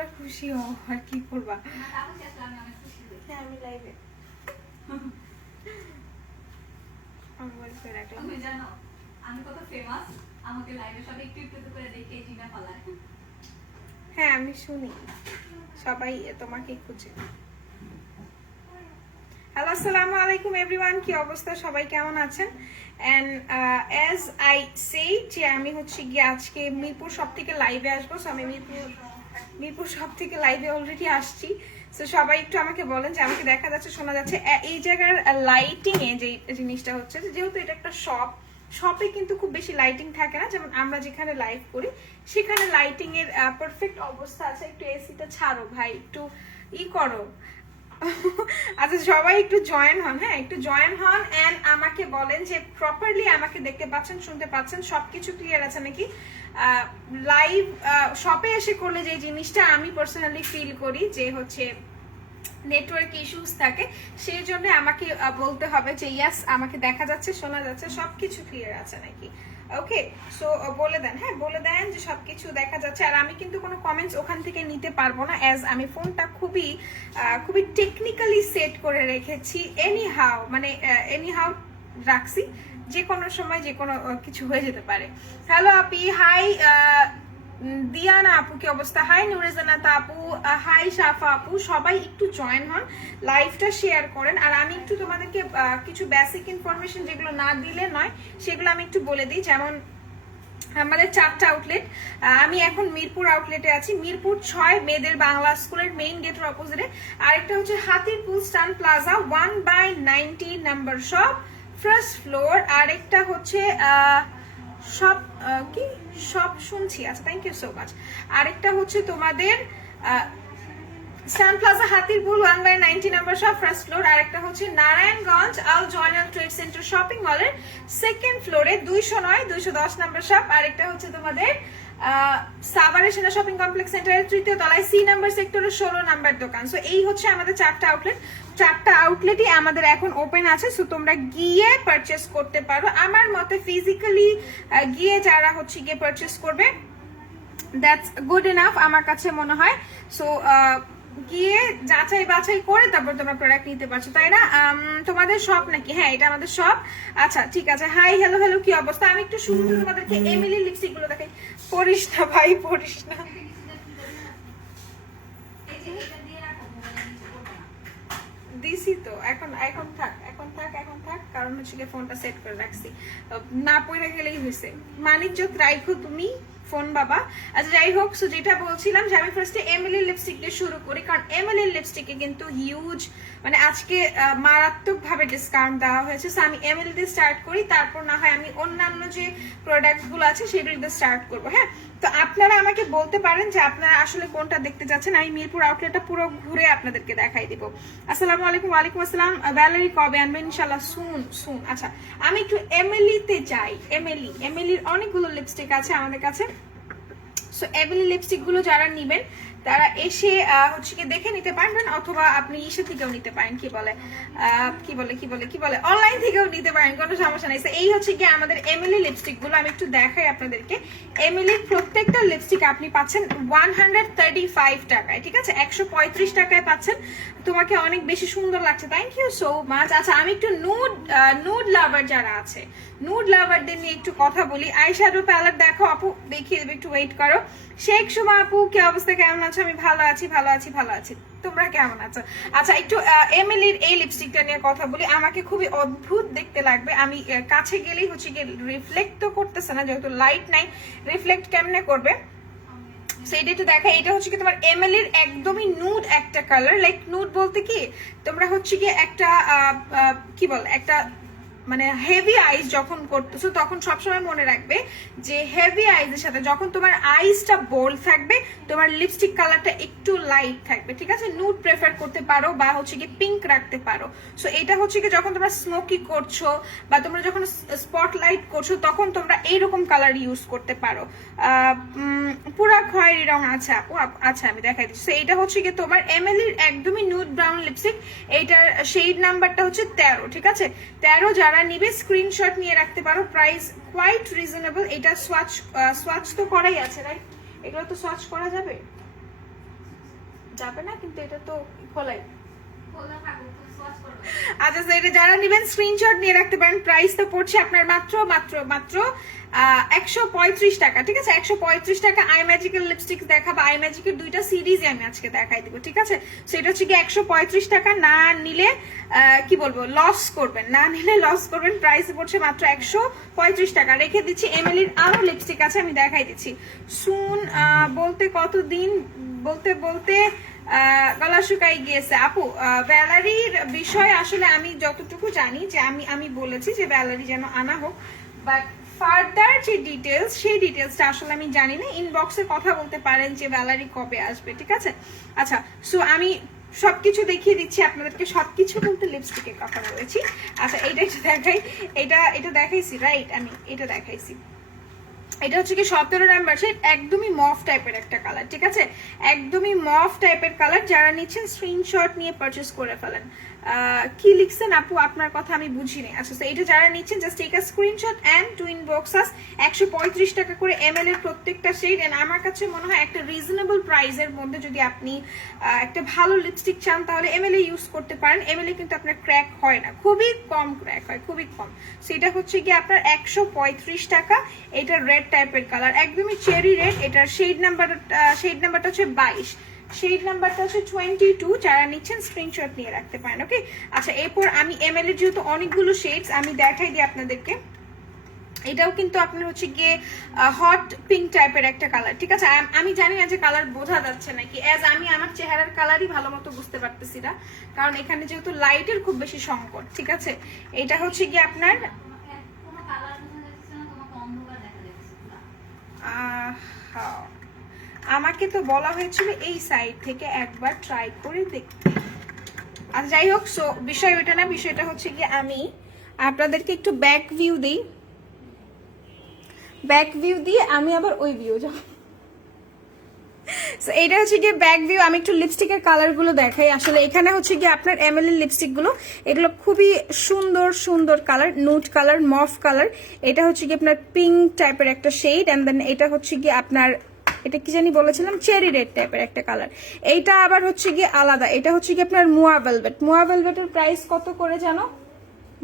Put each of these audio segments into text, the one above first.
তোমরা খুশি হও আর কি করবা। হ্যাঁ আমি লাইভে তুমি জানো আমি কত ফেমাস, আমাকে লাইভে সবাই একটু একটু করে দেখে চিনা ফলায়। হ্যাঁ আমি শুনি সবাই তোমাকে খুঁজে। হ্যালো আসসালামু আলাইকুম এভরিওয়ান, কি অবস্থা, সবাই কেমন আছেন? এন্ড অ্যাজ আই সে যে আমি হচ্ছে গিয়ে আজকে মিরপুর সব থেকে লাইভে আসবো। সো আমি মিরপুর সব থেকে লাইভে অলরেডি আসছি। সো সবাই একটু আমাকে বলেন যে আমাকে দেখা যাচ্ছে শোনা যাচ্ছে। এই জায়গার লাইটিং এ যে জিনিসটা হচ্ছে, যেহেতু এটা একটা শপে কিন্তু খুব বেশি লাইটিং থাকে না, যেমন আমরা যেখানে লাইভ করি সেখানে লাইটিং এর পারফেক্ট অবস্থা আছে। একটু এসিটা ছাড়ো ভাই, একটু করো। আচ্ছা সবাই একটু জয়েন হন, হ্যাঁ একটু জয়েন হন এন্ড আমাকে বলেন যে প্রপারলি আমাকে দেখতে পাচ্ছেন, শুনতে পাচ্ছেন, সবকিছু ক্লিয়ার আছে নাকি। লাইভ শপে এসে করলে যে জিনিসটা আমি পার্সোনালি ফিল করি যে হচ্ছে নেটওয়ার্ক ইস্যুস থাকে, সেই জন্য আমাকে বলতে হবে যে ইয়াস আমাকে দেখা যাচ্ছে, শোনা যাচ্ছে, সবকিছু ক্লিয়ার আছে নাকি। ওকে, সো বলে দেন, হ্যাঁ বলে দেন যে সবকিছু দেখা যাচ্ছে। আর আমি কিন্তু কোনো কমেন্টস ওখান থেকে নিতে পারবো না, অ্যাজ আমি ফোনটা খুবই টেকনিক্যালি সেট করে রেখেছি। এনি হাউ রাখছি, যে কোনো সময় যে কোনো কিছু হয়ে যেতে পারে। হ্যালো আপি, হাই দিয়ানা আপু, কি অবস্থা? হাই নুরেজানাতা আপু, হাই শাফা আপু, সবাই একটু জয়েন হন, লাইভটা শেয়ার করেন। আর আমি একটু তোমাদেরকে কিছু বেসিক ইনফরমেশন যেগুলো না দিলে নয় সেগুলো আমি একটু বলে দিই। যেমন আমাদের 4টা আউটলেট, আমি এখন মিরপুর আউটলেটে আছি, মিরপুর 6 মেয়েদের বাংলা স্কুলের মেইন গেটের অপোজিটে। আরেকটা হচ্ছে Hatirpul Eastern Plaza 1/90 number shop, first floor. আরেকটা হচ্ছে সব শুনছি, আচ্ছা থ্যাংক ইউ সো মাচ। আরেকটা হচ্ছে তোমাদের Eastern Plaza Hatirpul 1/90 number shop, first floor. আরেকটা হচ্ছে নারায়ণগঞ্জ আল জয়নাল ট্রেড সেন্টার শপিং মলের সেকেন্ড ফ্লোরে 209-210 নাম্বার শপ। আরেকটা হচ্ছে তোমাদের সাভারের সেনা শপিং কমপ্লেক্স সেন্টারের 3য় তলায় সি নাম্বার সেক্টরের 16 নাম্বার দোকান। সো এই হচ্ছে আমাদের 4টা আউটলেট, 4টা আউটলেটই আমাদের এখন ওপেন আছে। সো তোমরা গিয়ে পারচেস করতে পারো। আমার মতে ফিজিক্যালি গিয়ে যারা হচ্ছে গিয়ে পারচেস করবে দ্যাটস গুড এনাফ আমার কাছে মনে হয়। সো গিয়ে যাচাই বাছাই করে তারপর তোমরা প্রোডাক্ট নিতে পারছো, তাই না? তোমাদের শপ নাকি? হ্যাঁ এটা আমাদের শপ। আচ্ছা ঠিক আছে, হাই হ্যালো কি অবস্থা? আমি একটু শুরু তোমাদেরকে এমিলি লিপস্টিক গুলো দেখাই। পড়িস না ভাই, পড়িস না। দিছি তো, এখন থাক কারণ হচ্ছে কি ফোনটা সেট করে রাখছি, না পড়ে গেলেই হয়েছে। মানিজ্জত রাইখো তুমি ফোন বাবা। আচ্ছা যাই হোক, সো যেটা বলছিলাম যে আমি ফার্স্টে এমিলি লিপস্টিক দিয়ে শুরু করি, কারণ এমিলি লিপস্টিকে কিন্তু হিউজ মানে আজকে মারাত্মক ভাবে ডিসকাউন্ট দেওয়া হয়েছে। সো আমি এমিলি দিয়ে স্টার্ট করি, তারপর না হয় আমি অন্যান্য যে প্রোডাক্ট গুলো আছে সেগুলো দিয়ে স্টার্ট করবো। হ্যাঁ, তো আপনারা আমাকে বলতে পারেন যে আপনারা আসলে কোনটা দেখতে যাচ্ছেন, আমি মিরপুর আউটলেটটা পুরো ঘুরে আপনাদেরকে দেখাই দিব। আসসালামু আলাইকুম। ওয়ালাইকুম আসসালাম। ভ্যালেরি কবে আনবেন? ইনশাআল্লাহ সুন। আচ্ছা আমি একটু এমিলিতে যাই। এমিলির অনেকগুলো লিপস্টিক আছে আমাদের কাছে। সো এমিলি লিপস্টিক গুলো যারা নিবেন তারা এসে হচ্ছে কি দেখে নিতে পারবেন, অথবা আপনি ইসে থেকেও নিতে পারেন, কি বলে অনলাইন থেকেও নিতে পারেন, কোনো সমস্যা নেই। এই হচ্ছে কি আমাদের এমিলি লিপস্টিক গুলো আমি একটু দেখাই আপনাদেরকে। এমিলির প্রত্যেকটা লিপস্টিক আপনি পাচ্ছেন 135 টাকায়, ঠিক আছে? 135 টাকায় পাচ্ছেন। তোমাকে অনেক বেশি সুন্দর লাগছে, থ্যাংক ইউ সো মাচ। আচ্ছা আমি একটু নুড লাভার যারা আছে, নুড লাভারদের নিয়ে একটু কথা বলি। আইশ্যাডো প্যালেট দেখো আপু, দেখিয়ে দেবে, একটু ওয়েট করো। শেখ সুমা আপু, কি অবস্থা, কেমন আছো? আমি ভালো আছি। তোমরা কেমন আছো? আচ্ছা একটু এমিলির এই লিপস্টিকটা নিয়ে কথা বলি। আমাকে খুবই অদ্ভুত দেখতে লাগবে, আমি কাছে গেলেই হচ্ছে কি রিফ্লেক্ট তো করতেছে না, যেহেতু লাইট নাই, রিফ্লেক্ট কেমনে করবে সেইটা একটু দেখা। এটা হচ্ছে কি তোমার এমিলির একদমই নুড একটা কালার, লাইক নুড বলতে কি তোমরা হচ্ছে কি একটা একটা মানে হেভি আইস যখন করতেছো তখন সবসময় মনে রাখবে যে হেভি আইসের সাথে যখন তোমার আইসটা বোল্ড থাকবে তোমার লিপস্টিক কালারটা একটু লাইট থাকবে, ঠিক আছে? নুড প্রেফার করতে পারো বা হচ্ছে কি পিঙ্ক রাখতে পারো। সো এটা হচ্ছে কি যখন তোমরা স্মোকি করছো বা তোমরা যখন স্পটলাইট করছো তখন তোমরা এইরকম কালার ইউজ করতে পারো। পুরা খয়েরি রং আছে আপু, আচ্ছা আমি দেখাই দিচ্ছি। সো এটা হচ্ছে কি তোমার এমএলির একদমই নুড ব্রাউন লিপস্টিক, এইটার শেড নাম্বারটা হচ্ছে 13, ঠিক আছে? 13 যারা নিবে স্ক্রিনশট নিয়ে রাখতে পারো। Price quite reasonable. এটা সোয়াচ তো করাই আছে, রাইট? এগুলো তো সোয়াচ করা যাবে। যাবে না, কিন্তু এটা তো খোলাই। খোলা থাকুক, সোয়াচ করবে। আচ্ছা, তো এটা যারা নেবেন স্ক্রিনশট নিয়ে রাখতে পারেন। প্রাইস তো পড়ছে আপনার মাত্র মাত্র মাত্র 135 টাকা, ঠিক আছে? 135 টাকা। আই ম্যাজিকের লিপস্টিক দেখাবো, আই ম্যাজিকের 2টা সিরিজ আমি আজকে দেখাই দিব, ঠিক আছে? সো এটা হচ্ছে কি 135 টাকা। না নিলে কি বলবো, লস করবেন, না নিলে লস করবেন। প্রাইস পড়ছে মাত্র 135 টাকা। রেখে দিচ্ছি এমএলির আরো লিপস্টিক আছে, আমি দেখাই দিচ্ছি। সুন বলতে কতদিন বলতে বলতে গলা শুকাই গিয়েছে আপু। ভ্যালারির বিষয় আসলে আমি যতটুকু জানি যে আমি বলেছি যে ভ্যালারি যেন আনা হোক, বাট ফার্দার যে ডিটেলস সেই ডিটেলসটা আসলে আমি জানি না। ইনবক্সে কথা বলতে পারেন যে ভ্যালারি কবে আসবে, ঠিক আছে? আচ্ছা, সো আমি সবকিছু দেখিয়ে দিচ্ছি আপনাদেরকে, সবকিছু বলতে লিপস্টিকের কথা বলেছি। আচ্ছা, এটা একটু দেখাই, এটা দেখাইছি রাইট, আমি এটা দেখাইছি। এটা হচ্ছে কি 17 নাম্বার শেড, একদমই মফ টাইপের একটা কালার, ঠিক আছে? একদমই মফ টাইপের কালার। যারা নিচ্ছেন স্ক্রিনশট নিয়ে পারচেজ করে ফেলেন। কি লিখছেন আপু, আপনার কথা আমি বুঝিনি। আচ্ছা, তো এটা যারা নিচ্ছেন just take a screenshot and to inbox us. 135 টাকা করে এমএল এর প্রত্যেকটা শেড। এন্ড আমার কাছে মনে হয় একটা রিজনেবল প্রাইসের মধ্যে যদি আপনি একটা ভালো লিপস্টিক চান তাহলে এমএল এ ইউজ করতে পারেন। এমএল এ কিন্তু আপনার ক্র্যাক হয় না, খুবই কম ক্র্যাক হয়, খুবই কম। সো এটা হচ্ছে কি আপনার 135 টাকা। এটা রেড টাইপের কালার, একদমই চেরি রেড। এটার শেড নাম্বারটা হচ্ছে 22, শেড নাম্বারটা হচ্ছে 22। যারা নিচ্ছেন স্ক্রিনশট নিয়ে রাখতে পারেন, ওকে? আচ্ছা, এরপর আমি এমএল এর যেহেতু অনেকগুলো শেডস আমি দেখাই দিই আপনাদেরকে। এটাও কিন্তু আপনার হচ্ছে গিয়ে হট পিঙ্ক টাইপের একটা কালার, ঠিক আছে? আমি জানি না যে কালার বোঝা যাচ্ছে নাকি, অ্যাজ আমি আমার চেহারার কালারই ভালো মতো বুঝতে পারতেছি না, কারণ এখানে যেহেতু লাইটের খুব বেশি সংকট, ঠিক আছে? এটা হচ্ছে গিয়ে আপনার তোমাকে কোনো কালার বোঝা যাচ্ছে না, তোমাকে অন্ধকার দেখা যাচ্ছে পুরা। হ্যাঁ, আমাকে তো বলা হয়েছিল এই সাইড থেকে একবার ট্রাই করে দেখতে। আচ্ছা, যাই হোক, সো বিষয় ওইটা না, বিষয়টা হচ্ছে কি আমি আপনাদেরকে একটু ব্যাক ভিউ দিই। ব্যাক ভিউ দিয়ে আমি আবার ওই ভিউ যাব। সো এইটা হচ্ছে গিয়ে ব্যাক ভিউ। আমি একটু লিপস্টিকের কালারগুলো দেখাই। আসলে এখানে হচ্ছে গিয়ে আপনার এমএল এর লিপস্টিকগুলো, এগুলো খুবই সুন্দর সুন্দর কালার, নুট কালার, মফ কালার। এটা হচ্ছে গিয়ে আপনার পিঙ্ক টাইপের একটা শেড, এন্ড দেন এটা হচ্ছে গিয়ে আপনার, এটা কি জানি বলেছিলাম, চেরি রেড টাইপের একটা কালার। এইটা আবার হচ্ছে গিয়ে আলাদা, এটা হচ্ছে গিয়ে আপনার মুয়া ভেলভেট। মুয়া ভেলভেটের প্রাইস কত করে জানো?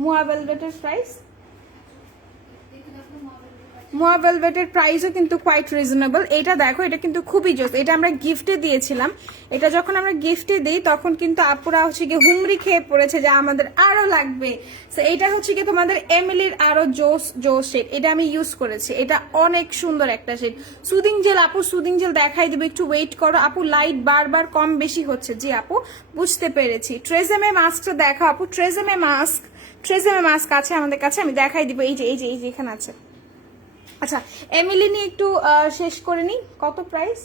মুয়া ভেলভেটের প্রাইস, মুয়া ভেলভেটের প্রাইসও কিন্তু কোয়াইট রিজনেবল। এটা দেখো, এটা কিন্তু খুবই জোস। এটা আমরা গিফটে দিয়েছিলাম। এটা যখন আমরা গিফটে দিই তখন কিন্তু আপুরা হচ্ছে গিয়ে হুমড়ি খেয়ে পড়েছে যে আমাদের আরো লাগবে। তো এটা হচ্ছে গিয়ে তোমাদের এমিলির আরো জোস জোস শেড। এটা আমি ইউজ করেছি, এটা অনেক সুন্দর একটা শেড। সুদিং জেল আপু, সুদিং জেল দেখাই দিবে, একটু ওয়েট করো আপু। লাইট বারবার কম বেশি হচ্ছে। জি আপু, বুঝতে পেরেছি। ট্রেজেমে মাস্কটা দেখো আপু, ট্রেজেমে মাস্ক আছে আমাদের কাছে, আমি দেখাই দিব। এই যে এখানে আছে। আচ্ছা, এমিলি নিয়ে একটু শেষ করে নি, কত প্রাইস?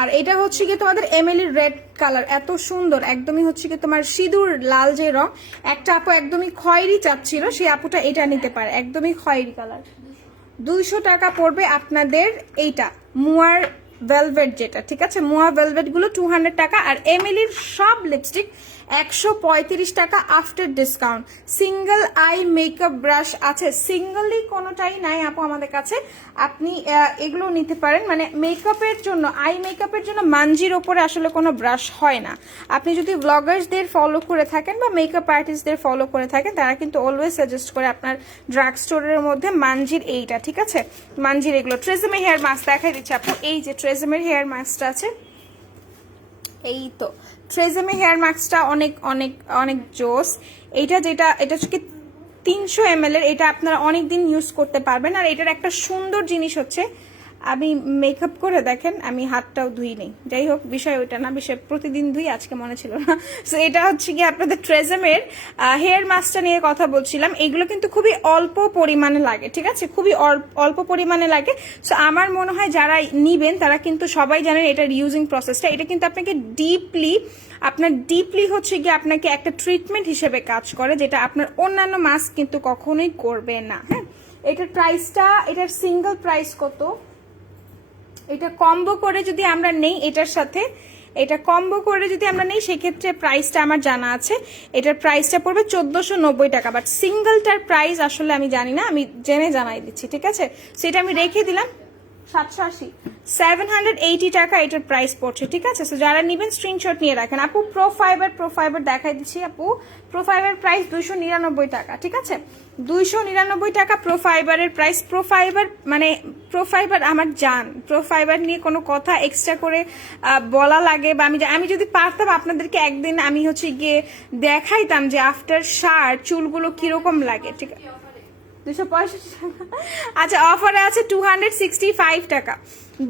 আর এটা হচ্ছে কি তোমাদের এমিলি রেড কালার, এত সুন্দর, একদমই হচ্ছে কি তোমার সিঁদুর লাল যে রং। একটা আপু একদমই খয়েরি চাচ্ছিল, সেই আপুটা এটা নিতে পারে, একদমই খয়েরি কালার। 200 টাকা পড়বে আপনাদের এইটা, মুয়ার ভেলভেট যেটা, ঠিক আছে? মুয়া ভেলভেট গুলো 200 টাকা। আর এমিলির সব লিপস্টিক 135 টাকা after discount. Single eye makeup brush আছে, সিঙ্গেলই কোনোটাই নাই আপু আমাদের কাছে। আপনি এগুলো নিতে পারেন, মানে মেকআপের জন্য, আই মেকআপের জন্য মানজির ওপরে আসলে কোনো ব্রাশ হয় না। আপনি যদি ব্লগার্সদের ফলো করে থাকেন বা মেকআপ আর্টিস্টদের ফলো করে থাকেন, তারা কিন্তু অলওয়েজ সাজেস্ট করে আপনার ড্রাগ স্টোরের মধ্যে মানজির এইটা, ঠিক আছে? মানজির এগুলো। ট্রেজেমে হেয়ার মাস্ক দেখাই দিচ্ছে আপু, এই যে ট্রেজেমের হেয়ার মাস্কটা আছে, এই তো ট্রেজেমে হেয়ার মাস্কটা অনেক অনেক অনেক জোস। এটা হচ্ছে কি 300 ml এর, এটা আপনারা অনেক দিন ইউজ করতে পারবেন। আর এটার একটা সুন্দর জিনিস হচ্ছে, আমি মেকআপ করে দেখেন, আমি হাতটাও ধুই নেই। যাই হোক, বিষয় ওইটা না, বিষয় প্রতিদিন ধুই, আজকে মনে ছিল না। সো এটা হচ্ছে কি আপনাদের ট্রেজেমের হেয়ার মাস্কটা নিয়ে কথা বলছিলাম। এগুলো কিন্তু খুবই অল্প পরিমাণে লাগে, ঠিক আছে? খুবই অল্প পরিমাণে লাগে। সো আমার মনে হয় যারা নিবেন তারা কিন্তু সবাই জানেন এটার ইউজিং প্রসেসটা। এটা কিন্তু আপনাকে ডিপলি হচ্ছে গিয়ে আপনাকে একটা ট্রিটমেন্ট হিসেবে কাজ করে, যেটা আপনার অন্যান্য মাস্ক কিন্তু কখনোই করবে না। হ্যাঁ, এটার প্রাইসটা, এটার সিঙ্গেল প্রাইস কত? এটা কম্বো করে যদি আমরা নেই এটার সাথে, এটা কম্বো করে যদি আমরা নেই সেক্ষেত্রে প্রাইসটা আমার জানা আছে, এটার প্রাইসটা পড়বে 1490 টাকা। বাট সিঙ্গেলটার প্রাইস আসলে আমি জানি না, আমি জেনে জানাই দিচ্ছি, ঠিক আছে? সেটা আমি রেখে দিলাম। 780 780 টাকা এটার প্রাইস পড়ছে, ঠিক আছে? সো যারা নেবেন স্ক্রিনশট নিয়ে রাখেন। আপু প্রো ফাইবার দেখাই দিচ্ছি আপু। প্রো ফাইবার প্রাইস 299 টাকা, ঠিক আছে? 299 টাকা প্রো ফাইবারের প্রাইস। প্রো ফাইবার আমার জান। প্রো ফাইবার নিয়ে কোনো কথা এক্সট্রা করে বলা লাগে বা আমি যদি পারতাম আপনাদেরকে একদিন আমি হচ্ছে গিয়ে দেখাইতাম যে আফটার শার্ট চুলগুলো কিরকম লাগে, ঠিক আছে? 265 টাকা। আচ্ছা অফারে আছে 265 টাকা,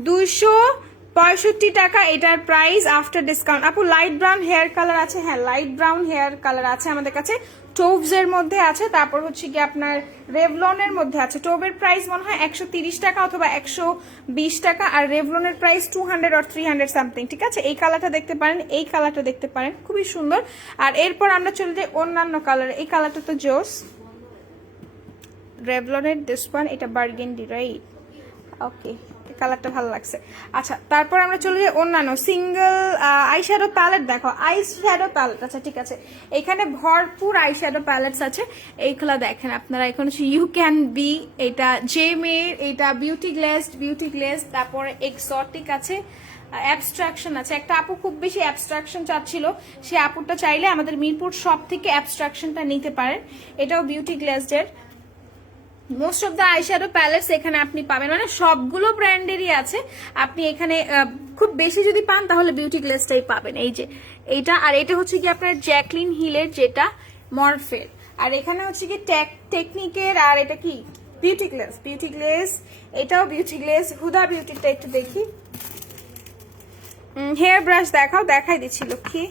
265 টাকা এটার প্রাইস আফটার ডিসকাউন্ট। আপু লাইট ব্রাউন হেয়ার কালার আছে? হ্যাঁ লাইট ব্রাউন হেয়ার কালার আছে আমাদের কাছে। টোভস এর মধ্যে আছে, তারপর হচ্ছে কি আপনার রেভলনের মধ্যে আছে। টোভের প্রাইস মনে হয় 130 টাকা অথবা 120 টাকা, আর রেভলনের প্রাইস 200 or 300 সামথিং, ঠিক আছে? এই কালারটা দেখতে পারেন, এই কালারটা দেখতে পারেন, খুবই সুন্দর। আর এরপর আমরা চলে যাই অন্যান্য কালার। এই কালারটা তো জোস, রেভলনের দিস ওয়ান, এটা বার্গেন্ডি রাইট? ওকে কালারটা ভালো লাগছে। আচ্ছা তারপর আমরা চলে যাই অন্যান্য সিঙ্গেল আইশ্যাডো প্যালেট। দেখো আইশ্যাডো প্যালেট, আচ্ছা ঠিক আছে, এখানে ভরপুর আইশ্যাডো প্যালেটস আছে। এইগুলো দেখেন আপনারা, এখন হচ্ছে ইউ ক্যান বি, এটা জেমের, এটা বিউটি গ্লেজড, তারপরে এক্সোটিক আছে, অ্যাবস্ট্রাকশন আছে। একটা আপু খুব বেশি অ্যাবস্ট্রাকশন চাচ্ছিল, সে আপুটা চাইলে আমাদের মিরপুর শপ থেকে অ্যাবস্ট্রাকশনটা নিতে পারেন। এটাও বিউটি গ্লেজডের। Most of the eyeshadow palettes এখানে আপনি পাবেন, মানে সবগুলো ব্র্যান্ডেরই আছে। আপনি এখানে খুব বেশি যদি পান তাহলে বিউটি গ্লেজটাই পাবেন। এই যে এইটা, আর এটা হচ্ছে কি আপনার জ্যাকলিন হিলের, যেটা মরফের। আর এখানে হচ্ছে কি টেকনিকের, আর এটা কি বিউটি গ্লেজ, এটাও বিউটি গ্লেজ। হুদা বিউটিটা একটু দেখি, হেয়ার ব্রাশ দেখাই দিচ্ছি লক্ষ্মী।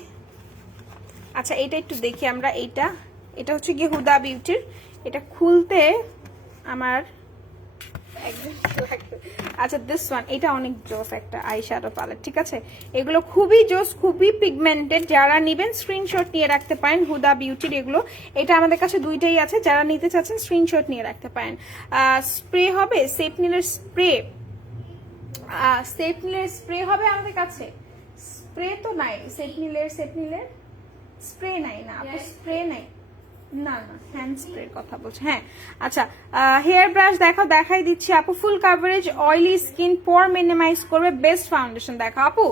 আচ্ছা এটা একটু দেখি আমরা, এটা হচ্ছে কি হুদা বিউটির। এটা খুলতে আমার একদম লাগবে। আচ্ছা দিস ওয়ান, এটা অনেক জোস একটা আইশ্যাডো প্যালেট, ঠিক আছে? এগুলো খুবই জোস, খুবই পিগমেন্টেড। যারা নেবেন স্ক্রিনশট নিয়ে রাখতে পারেন হুদা বিউটির এগুলো। এটা আমাদের কাছে দুইটাই আছে, যারা নিতে চাচ্ছেন স্ক্রিনশট নিয়ে রাখতে পারেন। স্প্রে হবে, সেপনিলের স্প্রে হবে আমাদের কাছে। স্প্রে তো নাই, সেপনিলের স্প্রে নাই না আপু, স্প্রে নাই না, হ্যান্ড স্প্রের কথা বলছি। হ্যাঁ আচ্ছা হেয়ার ব্রাশ দেখাই দিচ্ছি আপু। ফুল কাভারেজ, অয়েলি স্কিন, পোর মিনিমাইজ করবে, বেস্ট ফাউন্ডেশন। দেখো আপু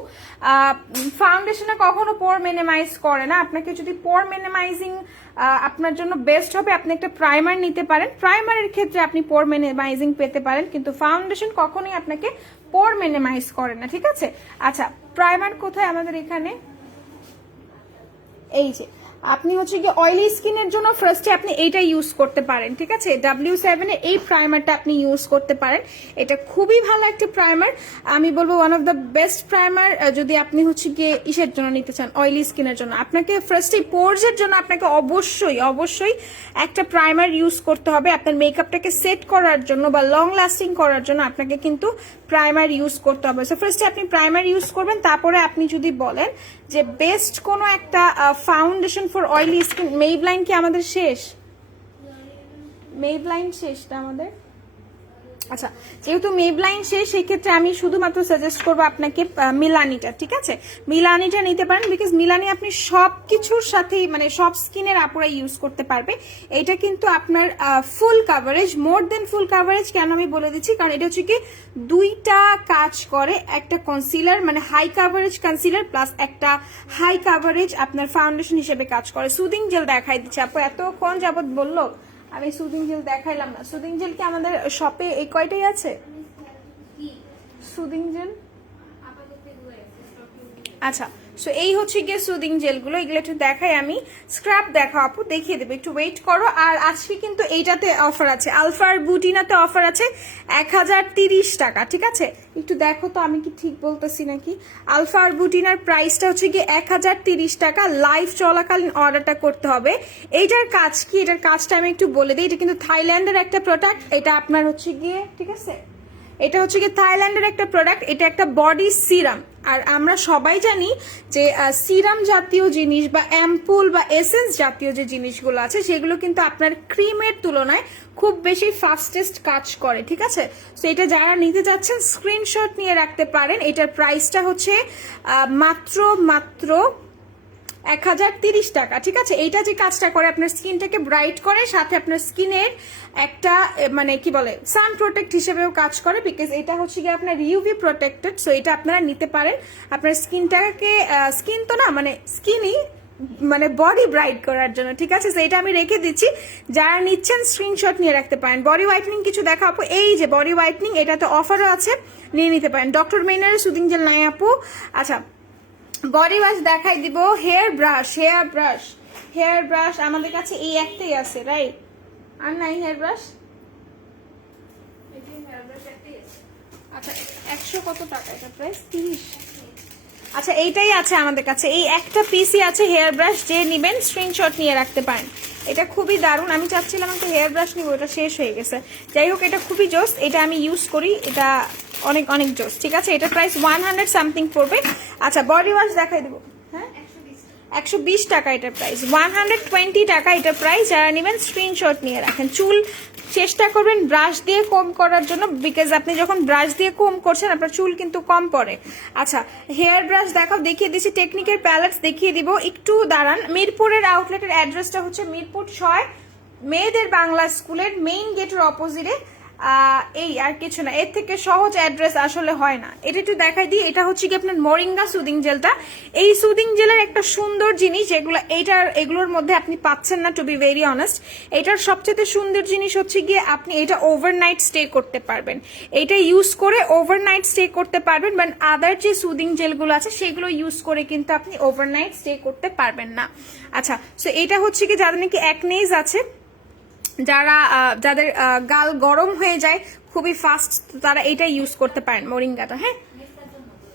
ফাউন্ডেশনে কখনো পোর মিনিমাইজ করে না। আপনাকে যদি পোর মিনিমাইজিং আপনার জন্য বেস্ট হবে, আপনি একটা প্রাইমার নিতে পারেন। প্রাইমারের ক্ষেত্রে আপনি পোর মিনিমাইজিং পেতে পারেন, কিন্তু ফাউন্ডেশন কখনোই আপনাকে পোর মিনিমাইজ করে না, ঠিক আছে? আচ্ছা প্রাইমার কোথায় আমাদের এখানে? এই যে আপনি হচ্ছে কি অয়েলি স্কিনের জন্য ফার্স্টে আপনি এইটা ইউজ করতে পারেন, ঠিক আছে? W7 এর এই প্রাইমারটা আপনি ইউজ করতে পারেন। এটা খুবই ভালো একটা প্রাইমার, আমি বলবো one of the best primer. যদি আপনি হচ্ছে গিয়ে ইসের জন্য নিতে চান, অয়েলি স্কিনের জন্য, আপনাকে ফার্স্টে পোরসের জন্য আপনাকে অবশ্যই একটা প্রাইমার ইউজ করতে হবে। আপনার মেকআপটাকে সেট করার জন্য বা লং লাস্টিং করার জন্য আপনাকে কিন্তু প্রাইমার ইউজ করতে হবে। সো ফার্স্টে আপনি প্রাইমার ইউজ করবেন, তারপরে আপনি যদি বলেন যে বেস্ট কোনো একটা ফাউন্ডেশন ফর অয়েলি স্কিন, মেবলাইন কি আমাদের শেষ? মেবলাইন শেষটা আমাদের। আচ্ছা যেহেতু মেবলাইন শেষ, সেক্ষেত্রে আমি শুধুমাত্র সাজেস্ট করবো আপনাকে মিলানিটা, ঠিক আছে? মিলানিটা নিতে পারেন, বিকজ মিলানি আপনি সব কিছুর সাথেই, মানে সব স্কিনের আপুরা ইউজ করতে পারবে। এটা কিন্তু আপনার ফুল কাভারেজ, মোর দেন ফুল কাভারেজ। কেন আমি বলে দিচ্ছি, কারণ এটা হচ্ছে কি দুইটা কাজ করে। একটা কনসিলার, মানে হাই কাভারেজ কনসিলার, প্লাস একটা হাই কাভারেজ আপনার ফাউন্ডেশন হিসেবে কাজ করে। সুদিং জেল দেখাই দিচ্ছে আপু, এতক্ষণ যাবত বললো আমি সুদিং জেল দেখাইলাম না। সুদিং জেল কি আমাদের শপে এই কয়টাই আছে সুদিং জেল? আচ্ছা সো এই হচ্ছে গিয়ে সুদিং জেলগুলো, এগুলো একটু দেখাই আমি। স্ক্রাব দেখাও আপু, দেখিয়ে দেবে, একটু ওয়েট করো। আর আজকে কিন্তু এইটাতে অফার আছে, আলফার বুটিনাতে অফার আছে 1030 টাকা, ঠিক আছে? একটু দেখো তো আমি কি ঠিক বলতেছি নাকি। আলফার বুটিনার প্রাইসটা হচ্ছে গিয়ে 1030 টাকা। লাইভ চলাকালীন অর্ডারটা করতে হবে। এইটার কাজ কি, এটার কাজটা আমি একটু বলে দিই। এটা কিন্তু থাইল্যান্ডের একটা প্রোডাক্ট, এটা আপনার হচ্ছে গিয়ে, ঠিক আছে, এটা হচ্ছে কি থাইল্যান্ডের একটা প্রোডাক্ট। এটা একটা বডি সিরাম। আর আমরা সবাই জানি যে সিরাম জাতীয় জিনিস বা অ্যাম্পুল বা এসেন্স জাতীয় যে জিনিসগুলো আছে, সেগুলো কিন্তু আপনার ক্রিমের তুলনায় খুব বেশি ফাস্টেস্ট কাজ করে, ঠিক আছে? সো এটা যারা নিতে যাচ্ছেন স্ক্রিনশট নিয়ে রাখতে পারেন। এটার প্রাইসটা হচ্ছে মাত্র 1030 টাকা, ঠিক আছে। এইটা যে কাজটা করে আপনার স্কিনটাকে ব্রাইট করে, সাথে আপনার স্কিনের একটা মানে কি বলে সান প্রোটেক্ট হিসেবেও কাজ করে, বিকজ এটা হচ্ছে গিয়ে আপনার ইউভি প্রোটেক্টেড। সো এটা আপনারা নিতে পারেন আপনার স্কিনটাকে, স্কিন তো না মানে স্কিনই মানে বডি ব্রাইট করার জন্য, ঠিক আছে। তো এটা আমি রেখে দিচ্ছি, যারা নিচ্ছেন স্ক্রিনশট নিয়ে রাখতে পারেন। বডি হোয়াইটনিং কিছু দেখা আপু, এই যে বডি হোয়াইটনিং, এটাতে অফারও আছে, নিয়ে নিতে পারেন। ডক্টর মেইনারের সুদিং জেল নাই আপু। আচ্ছা বডি ওয়াশ দেখাই দিব। হেয়ার ব্রাশ আমাদের কাছে এই একটাই আছে, রাইট? আর নাই হেয়ার ব্রাশ। আচ্ছা 100 কত টাকা এটা প্রাইস? 30। আচ্ছা এইটাই আছে আমাদের কাছে, এই একটা পিসই আছে হেয়ার ব্রাশ, যে নিবেন স্ক্রিনশট নিয়ে রাখতে পারেন। এটা খুবই দারুণ, আমি চাচ্ছিলাম একটা হেয়ার ব্রাশ নিব, এটা শেষ হয়ে গেছে। যাই হোক এটা খুবই জোস, এটা আমি ইউজ করি, এটা অনেক অনেক জোস, ঠিক আছে। এটা প্রাইস 100 সামথিং পড়বে। আচ্ছা বডি ওয়াশ দেখাই দেবো, হ্যাঁ 120 টাকা এটার প্রাইস, 120 টাকা এটার প্রাইস। যারা নেবেন স্ক্রিনশট নিয়ে রাখেন। চুল চেষ্টা করবেন ব্রাশ দিয়ে কম করার জন্য, বিকজ আপনি যখন ব্রাশ দিয়ে কম করছেন আপনার চুল কিন্তু কম পড়ে। আচ্ছা হেয়ার ব্রাশ দেখাও, দেখিয়ে দিচ্ছি। টেকনিকের প্যালেটস দেখিয়ে দিব, একটু দাঁড়ান। মিরপুরের আউটলেটের অ্যাড্রেসটা হচ্ছে মিরপুর 6 মেয়েদের বাংলা স্কুলের মেইন গেটের অপোজিটে। এই আর কিছু না, এর থেকে সহজ অ্যাড্রেস আসলে হয় না। এটা একটু দেখাই দিই, এটা হচ্ছে কি আপনার মোরিঙ্গা সুদিং জেলটা। এই সুদিং জেলের একটা সুন্দর জিনিস, যেগুলো এগুলোর মধ্যে আপনি পাচ্ছেন না, টু বি ভেরি অনেস্ট। এটার সবচেয়ে সুন্দর জিনিস হচ্ছে গিয়ে আপনি এটা ওভারনাইট স্টে করতে পারবেন। এটা ইউজ করে ওভারনাইট স্টে করতে পারবেন, বাট আদার যে সুদিং জেলগুলো আছে সেগুলো ইউজ করে কিন্তু আপনি ওভারনাইট স্টে করতে পারবেন না। আচ্ছা সো এটা হচ্ছে কি যাদের নাকি অ্যাকনেস আছে, যাদের গাল গরম হয়ে যায় খুবই ফাস্ট, তারা এটা ইউজ করতে পারেন মোরিঙ্গাটা, হ্যাঁ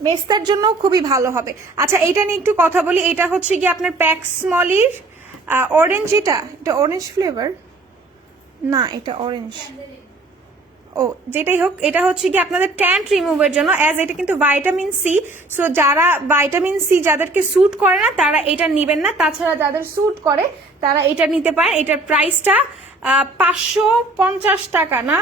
মেস্তার জন্য খুবই ভালো হবে। আচ্ছা এইটা নিয়ে একটু কথা বলি, এটা হচ্ছে কি আপনার প্যাক্সমলির অরেঞ্জ, এটা অরেঞ্জ ফ্লেভার না, এটা অরেঞ্জ, ও যেটাই হোক, এটা হচ্ছে কি আপনাদের ট্যান্ট রিমুভের জন্য, অ্যাজ এটা কিন্তু ভাইটামিন সি। সো যারা ভাইটামিন সি যাদেরকে স্যুট করে না তারা এটা নিবেন না, তাছাড়া যাদের স্যুট করে তারা এটা নিতে পারেন। এটার প্রাইসটা 550 টাকা, না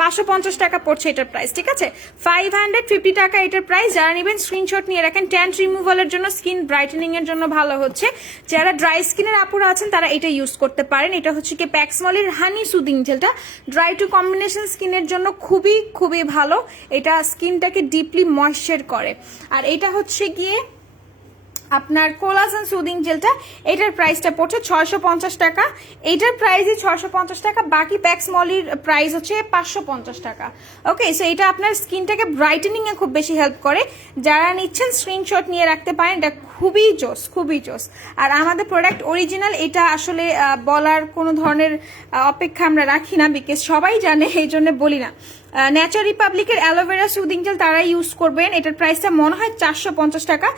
550 টাকা পড়ছে এটার প্রাইস, ঠিক আছে। 550 টাকা এটার প্রাইস। যারা নেবেন স্ক্রিনশট নিয়ে রাখেন। ট্যান্ট রিমুভালের জন্য, স্কিন ব্রাইটেনিং এর জন্য ভালো হচ্ছে। যারা ড্রাই স্কিনের আপুরা আছেন তারা এটা ইউজ করতে পারেন। এটা হচ্ছে কি প্যাক্সমলির হানি সুদিং জেলটা, ড্রাই টু কম্বিনেশন স্কিনের জন্য খুবই খুবই ভালো। এটা স্কিনটাকে ডিপলি ময়েশ্চার করে। আর এটা হচ্ছে গিয়ে আপনার কোলাজেন সুদিং জেলটা, এটার প্রাইসটা পড়ছে 650 টাকা। এটার প্রাইসই 650 টাকা, বাকি প্যাক্সমলির প্রাইস হচ্ছে 550 টাকা। ওকে সো এটা আপনার স্কিনটাকে ব্রাইটেনিং এ খুব বেশি হেল্প করে। যারা নিচ্ছেন স্ক্রিনশট নিয়ে রাখতে পারেন, এটা খুবই জোস, খুবই জোস। আর আমাদের প্রোডাক্ট অরিজিনাল, এটা আসলে বলার কোনো ধরনের অপেক্ষা আমরা রাখি না, বিকজ সবাই জানে, এই জন্য বলি না। ন্যাচার রিপাবলিকের অ্যালোভেরা সুদিং জেল তারা ইউজ করবেন। এটার প্রাইসটা মনে হয় 450 টাকা।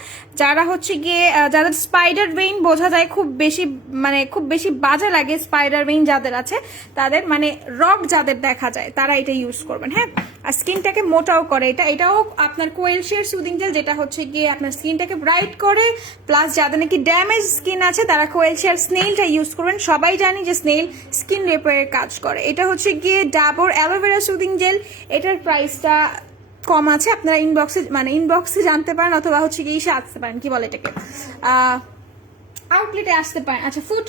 যারা হচ্ছে গিয়ে যাদের স্পাইডার ভেইন বোঝা যায় খুব বেশি, মানে খুব বেশি বাজে লাগে স্পাইডার ভেইন যাদের আছে, তাদের মানে রক যাদের দেখা যায় তারা এটা ইউজ করবেন, হ্যাঁ। আর স্কিনটাকে মোটাও করে, এটাও আপনার কোয়েলশিয়ার সুদিং জেল, যেটা হচ্ছে গিয়ে আপনার স্কিনটাকে ব্রাইট করে, প্লাস যাদের নাকি ড্যামেজ স্কিন আছে তারা কোয়েলশিয়ার স্নেইলটা ইউজ করবেন। সবাই জানি যে স্নেইল স্কিন রিপেয়ারের কাজ করে। এটা হচ্ছে গিয়ে ডাবর অ্যালোভেরা সুদিং জেল, এটার প্রাইসটা কম আছে, আপনারা ইনবক্সে জানতে পারেন, অথবা হচ্ছে গিয়ে এসে আসতে পারেন, কি বলে এটাকে আউটলেটে আসতে পারেন। আচ্ছা ফুড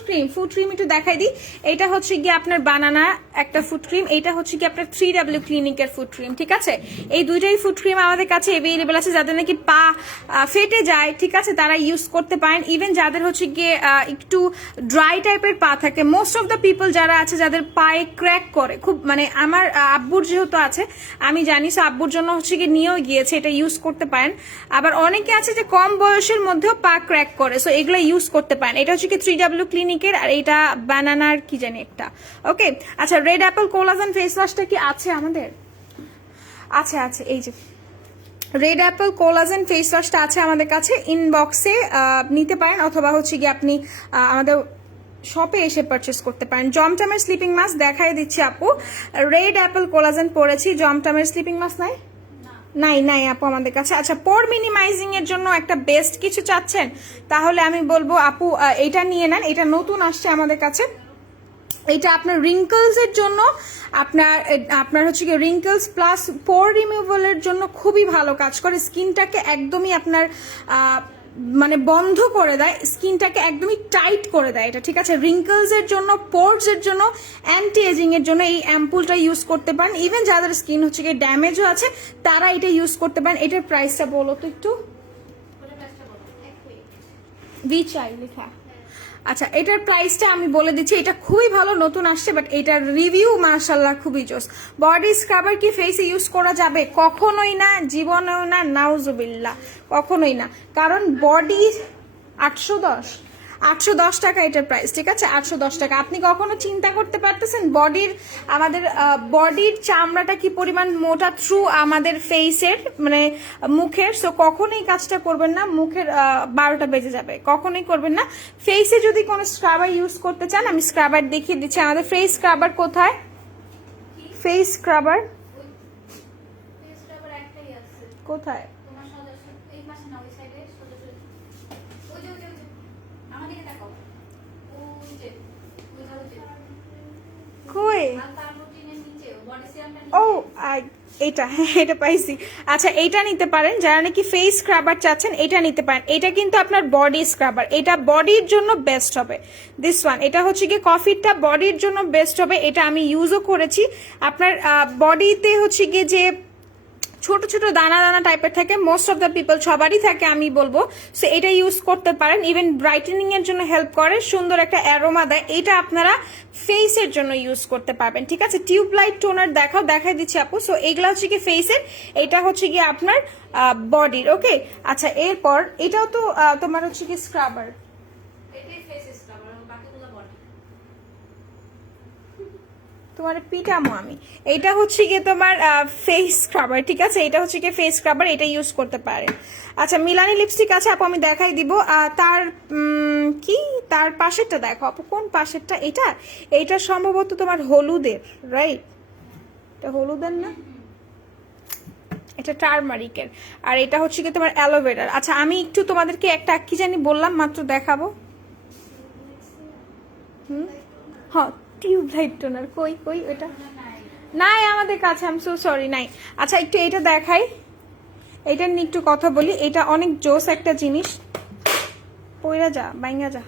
ক্রিম একটু দেখাই দিই। এটা হচ্ছে গিয়ে আপনার বানানা একটা ফুড ক্রিম, এটা হচ্ছে কি আপনার 3W ক্লিনিকের ফুড ক্রিম, ঠিক আছে। এই দুইটাই ফুড ক্রিম আমাদের কাছে অ্যাভেলেবল আছে। যাদের নাকি পা ফেটে যায়, ঠিক আছে, তারা ইউজ করতে পারেন। ইভেন যাদের হচ্ছে গিয়ে একটু ড্রাই টাইপের পা থাকে, মোস্ট অফ দ্য পিপল যারা আছে যাদের পায়ে ক্র্যাক করে খুব, মানে আমার আব্বুর যেহেতু আছে আমি জানি, সো আব্বুর জন্য হচ্ছে গিয়ে নিয়েও গিয়েছে, এটা ইউজ করতে পারেন। আবার অনেকে আছে যে কম বয়সের মধ্যেও পা ক্র্যাক করে, সো এগুলো ইউজ করতে পারেন। এটা হচ্ছে কি 3W ক্লিনিকের, আর এটা বানানার কি জানি একটা, ওকে। আচ্ছা রেড অ্যাপল কোলাজেন ফেস ওয়াশটা কি আছে আমাদের? আছে, এই যে রেড অ্যাপল কোলাজেন ফেস ওয়াশটা আছে আমাদের কাছে। ইনবক্সে নিতে পারেন, অথবা হচ্ছে কি আপনি আমাদের শপে এসে পারচেস করতে পারেন। জমটমের স্লিপিং মাস্ক দেখাই দিচ্ছি আপু, রেড অ্যাপল কোলাজেন পরেছি। জমটমের স্লিপিং মাস্ক নাই আপু আমাদের কাছে। আচ্ছা পোর মিনিমাইজিং এর জন্য একটা বেস্ট কিছু চাচ্ছেন, তাহলে আমি বলবো আপু এটা নিয়ে নেন, এটা নতুন আসছে আমাদের কাছে। এটা আপনার রিঙ্কলস এর জন্য, আপনার হচ্ছে কি রিঙ্কলস প্লাস পোর রিমুভালের জন্য খুবই ভালো কাজ করে। স্কিনটাকে একদমই আপনার মানে বন্ধ করে দেয়, স্কিনটাকে একদমই টাইট করে দেয় এটা, ঠিক আছে? রিঙ্কলস এর জন্য, পোর্স এর জন্য, অ্যান্টি এজিং এর জন্য এই অ্যাম্পুলটা ইউজ করতে পারেন। ইভেন যাদের স্কিন হচ্ছে গিয়ে ড্যামেজও আছে তারা এটা ইউজ করতে পারেন। এটার প্রাইসটা বলো তো একটু। ওটা প্রাইসটা বলো এক মিনিট ভিচাই লেখা। আচ্ছা, এটার প্রাইসটা আমি বলে দিচ্ছি, এটা খুবই ভালো, নতুন আসছে, বাট এটার রিভিউ মাশাআল্লাহ খুবই জোস। বডি স্ক্রাবার কি ফেসে ইউজ করা যাবে? কখনোই না, জীবনেও না, নাউজুবিল্লাহ, কখনোই না। কারণ বডি 810 টাকা এটার প্রাইস, ঠিক আছে? 810 টাকা। আপনি কখনো চিন্তা করতে পারতেছেন আমাদের বডির চামড়াটা কি পরিমাণ মোটা থ্রু আমাদের ফেসের, মানে মুখের। সো কখনোই কাজটা করবেন না, মুখের 12টা বেজে যাবে, কখনোই করবেন না। ফেসে যদি কোনো স্ক্রাবার ইউজ করতে চান, আমি স্ক্রাবার দেখিয়ে দিচ্ছি। আমাদের ফেস স্ক্রাবার কোথায়? ফেস স্ক্রাবার ফেসটা আবার একটাই আছে কোথায়? তোমার সোজা এই পাশে না ওই সাইডে সোজা সোজা ওই যে আমার দিকে তাকাও ওই যে কই? আর তার রুটিনের নিচে বডি সিরামটা ও এটা, হ্যাঁ, এটা পাইছি। আচ্ছা, এইটা নিতে পারেন যারা নাকি ফেস স্ক্রাবার চাচ্ছেন, এটা নিতে পারেন। এটা কিন্তু আপনার বডি স্ক্রাবার, এটা বডির জন্য বেস্ট হবে। দিস ওয়ান, এটা হচ্ছে গিয়ে কফিটা বডির জন্য বেস্ট হবে। এটা আমি ইউজও করেছি। আপনার বডিতে হচ্ছে গিয়ে যে ছোট ছোট দানা দানা টাইপের থাকে, মোস্ট অফ দ্য পিপল, সবারই থাকে আমি বলবো। সো এটা ইউজ করতে পারেন। ইভেন ব্রাইটেনিং এর জন্য হেল্প করে, সুন্দর একটা অ্যারোমা দেয়। এটা আপনারা ফেসের জন্য ইউজ করতে পারবেন, ঠিক আছে? টিউবলাইট টোনার দেখাই দিচ্ছি আপু। সো এগুলা হচ্ছে কি ফেসের, এটা হচ্ছে কি আপনার বডির। ওকে, আচ্ছা, এরপর এটাও তো তোমার হচ্ছে কি স্ক্রাবার। এটাই ফেস স্ক্রাবার বাকিগুলো বডি তোমার পিটামো আমি। এটা হচ্ছে গিয়ে তোমার ফেস স্ক্রাবার, ঠিক আছে? এটা হচ্ছে গিয়ে ফেস স্ক্রাবার, এটা ইউজ করতে পারে। আচ্ছা, মিলানি লিপস্টিক আছে আপু, আমি দেখাই দিব। তার কি তার পাশেরটা দেখো আপু, কোন পাশেরটা? এটা সম্ভবত তোমার হলুদের, রাইট? এটা হলুদের না, এটা টারমারিকের। আর এটা হচ্ছে গিয়ে তোমার অ্যালোভেরার। আচ্ছা, আমি একটু তোমাদেরকে একটা কি জানি বললাম মাত্র, দেখাবো। হ্যাঁ, টিউবলাইট টোনার কই ওটা নাই আমাদের কাছে, আই এম সো সরি, নাই। আচ্ছা, একটু এটা দেখাই, এটা নিয়ে একটু কথা বলি। এটা অনেক জোস একটা জিনিস, পয়রা যা বাইঙ্গা যা।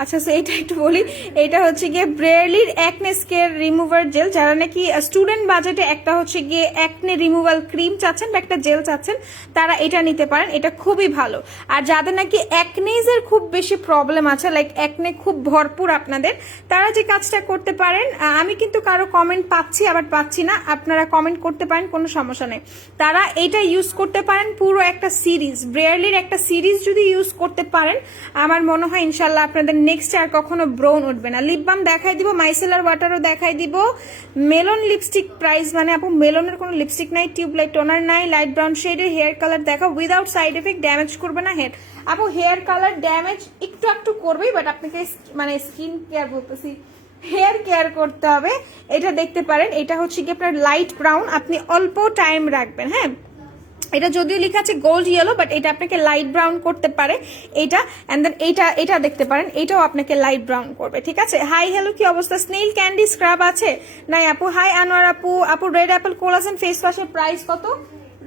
আচ্ছা, এইটা একটু বলি। এটা হচ্ছে গিয়ে ব্রেয়ারলির অ্যাকনে স্কেয়ার রিমুভার জেল। যারা নাকি স্টুডেন্ট বাজেটে একটা হচ্ছে গিয়ে অ্যাকনে রিমুভাল ক্রিম চাচ্ছেন বা একটা জেল চাচ্ছেন, তারা এটা নিতে পারেন। এটা খুবই ভালো। আর যাদের নাকি অ্যাকনেজের খুব বেশি প্রবলেম আছে, লাইক অ্যাকনে খুব ভরপুর আপনাদের, তারা যে কাজটা করতে পারেন, আমি কিন্তু কারো কমেন্ট পাচ্ছি আবার পাচ্ছি না, আপনারা কমেন্ট করতে পারেন, কোনো সমস্যা নেই। তারা এটা ইউজ করতে পারেন, পুরো একটা সিরিজ, ব্রেয়ারলির একটা সিরিজ যদি ইউজ করতে পারেন, আমার মনে হয় ইনশাল্লাহ আপনাদের নেক্সট আর কখনো ব্রাউন উঠবে না। লিপ বাম দেখাই দিব, মাইসেলার ওয়াটারও দেখাই দিব। মেলন লিপস্টিক প্রাইস, মানে আপু মেলনের কোনো লিপস্টিক নাই, টিউবলাইট টোনার নাই, লাইট ব্রাউন শেডের হেয়ার কালার দেখো, উইদাউট সাইড এফেক্ট, ড্যামেজ করবে না হেয়ার। আপু হেয়ার কালার ড্যামেজ একটু করবেই, বাট আপনাকে মানে স্কিন কেয়ার বলতেছি, হেয়ার কেয়ার করতে হবে। এটা দেখতে পারেন, এটা হচ্ছে কি আপনার লাইট ব্রাউন, আপনি অল্প টাইম রাখবেন। হ্যাঁ, এটা যদিও লেখা আছে গোল্ড ইয়েলো, বাট এটা আপনাকে লাইট ব্রাউন করতে পারে এটা। অ্যান্ড দেন এটা দেখতে পারেন, এটাও আপনাকে লাইট ব্রাউন করবে, ঠিক আছে? হাই হ্যালো, কি অবস্থা? স্নেল ক্যান্ডি স্ক্রাব আছে নাই আপু? হাই আনোয়ার আপু রেড অ্যাপেল কোলাজেন ফেস ওয়াশের প্রাইস কত?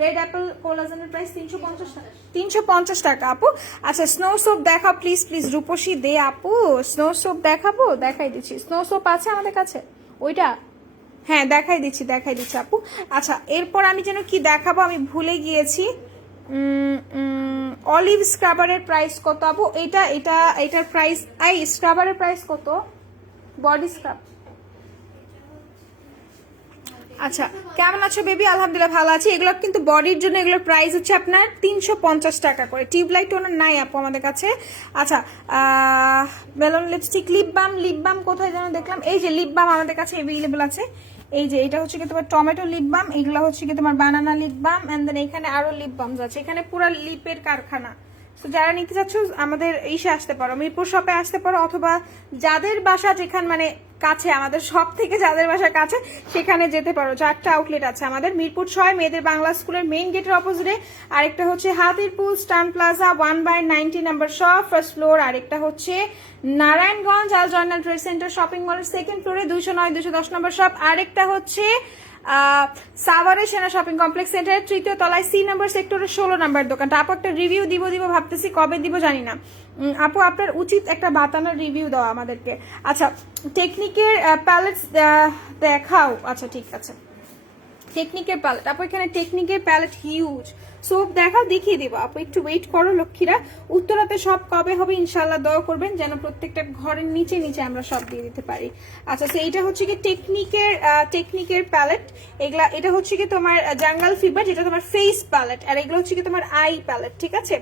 রেড অ্যাপেল কোলাজেনের প্রাইস 350 টাকা। 350 টাকা আপু। আচ্ছা, স্নো সোপ দেখাও প্লিজ রূপসী দে আপু, স্নো সোপ দেখাবো, দেখাই দিচ্ছি। স্নো সোপ আছে আমাদের কাছে ওইটা, হ্যাঁ দেখাই দিচ্ছি আপু। আচ্ছা, এরপর আমি যেন কি দেখাবো আমি ভুলে গিয়েছি। অলিভ স্ক্রাবারের প্রাইস কত আপু? এটার প্রাইস, এই স্ক্রাবারের প্রাইস কত? Body scrub. আচ্ছা, কেমন আছো বেবি? আলহামদুলিল্লাহ ভালো আছি। এগুলো কিন্তু বডির জন্য, এগুলোর প্রাইস হচ্ছে আপনার 350 টাকা করে। টিউবলাইট টোনার নাই আপু আমাদের কাছে। আচ্ছা, মেলন লিপস্টিক, লিপ বাম কোথায় যেন দেখলাম, এই যে লিপ বাম আমাদের কাছে অ্যাভেলেবল আছে। এই যে এটা হচ্ছে কি তোমার টমেটো লিপ বাম, এগুলো হচ্ছে কি তোমার বানানা লিপ বাম, এন্ড দেন এখানে আরো লিপ বামস আছে। এখানে পুরো লিপের কারখানা। তো যারা নিতে চাচ্ছ আমাদের ইসে আসতে পারো, মিরপুর শপে আসতে পারো, অথবা যাদের বাসা যেখানে মানে কাছে, আমাদের সব থেকে যাদের বাসা কাছে সেখানে যেতে পারো। 4টা আউটলেট আছে আমাদের, মিরপুর 6 মেয়েদের বাংলা স্কুলের মেইন গেটের অপোজিটে, আরেকটা হচ্ছে Hatirpul Eastern Plaza 1/90 number shop first floor, আরেকটা হচ্ছে নারায়ণগঞ্জ আল জয়নাল ট্রেড সেন্টার শপিং মলের সেকেন্ড ফ্লোরে 209 210 নম্বর শপ, আরেকটা হচ্ছে সাভারের সেনা শপিং কমপ্লেক্স সেন্টারের 3য় তলায় সি নাম্বার সেক্টরের 16 নাম্বার দোকানটা। আপু একটা রিভিউ দিব ভাবতেছি, কবে দিব জানি না। আপু আপনার উচিত একটা বাতানোর রিভিউ দেওয়া আমাদেরকে। আচ্ছা টেকনিকের প্যালেটস দেখাও। আচ্ছা ঠিক আছে, টেকনিকের প্যালেট আপু, এখানে টেকনিকের প্যালেট হিউজ। সোপ দেখাও, দেখিয়ে দেবো আপু, একটু ওয়েট করো লক্ষ্মীরা। উত্তরাতে সব কবে হবে ইনশাল্লাহ দোয়া করবেন যেন প্রত্যেকটা ঘরের নিচে নিচে আমরা সব দিয়ে দিতে পারি। আচ্ছা তো এইটা হচ্ছে কি টেকনিকের প্যালেট। এগুলা এটা হচ্ছে কি তোমার জাঙ্গাল ফিভার, যেটা তোমার ফেস প্যালেট, আর এগুলো হচ্ছে কি তোমার আই প্যালেট। ঠিক আছে,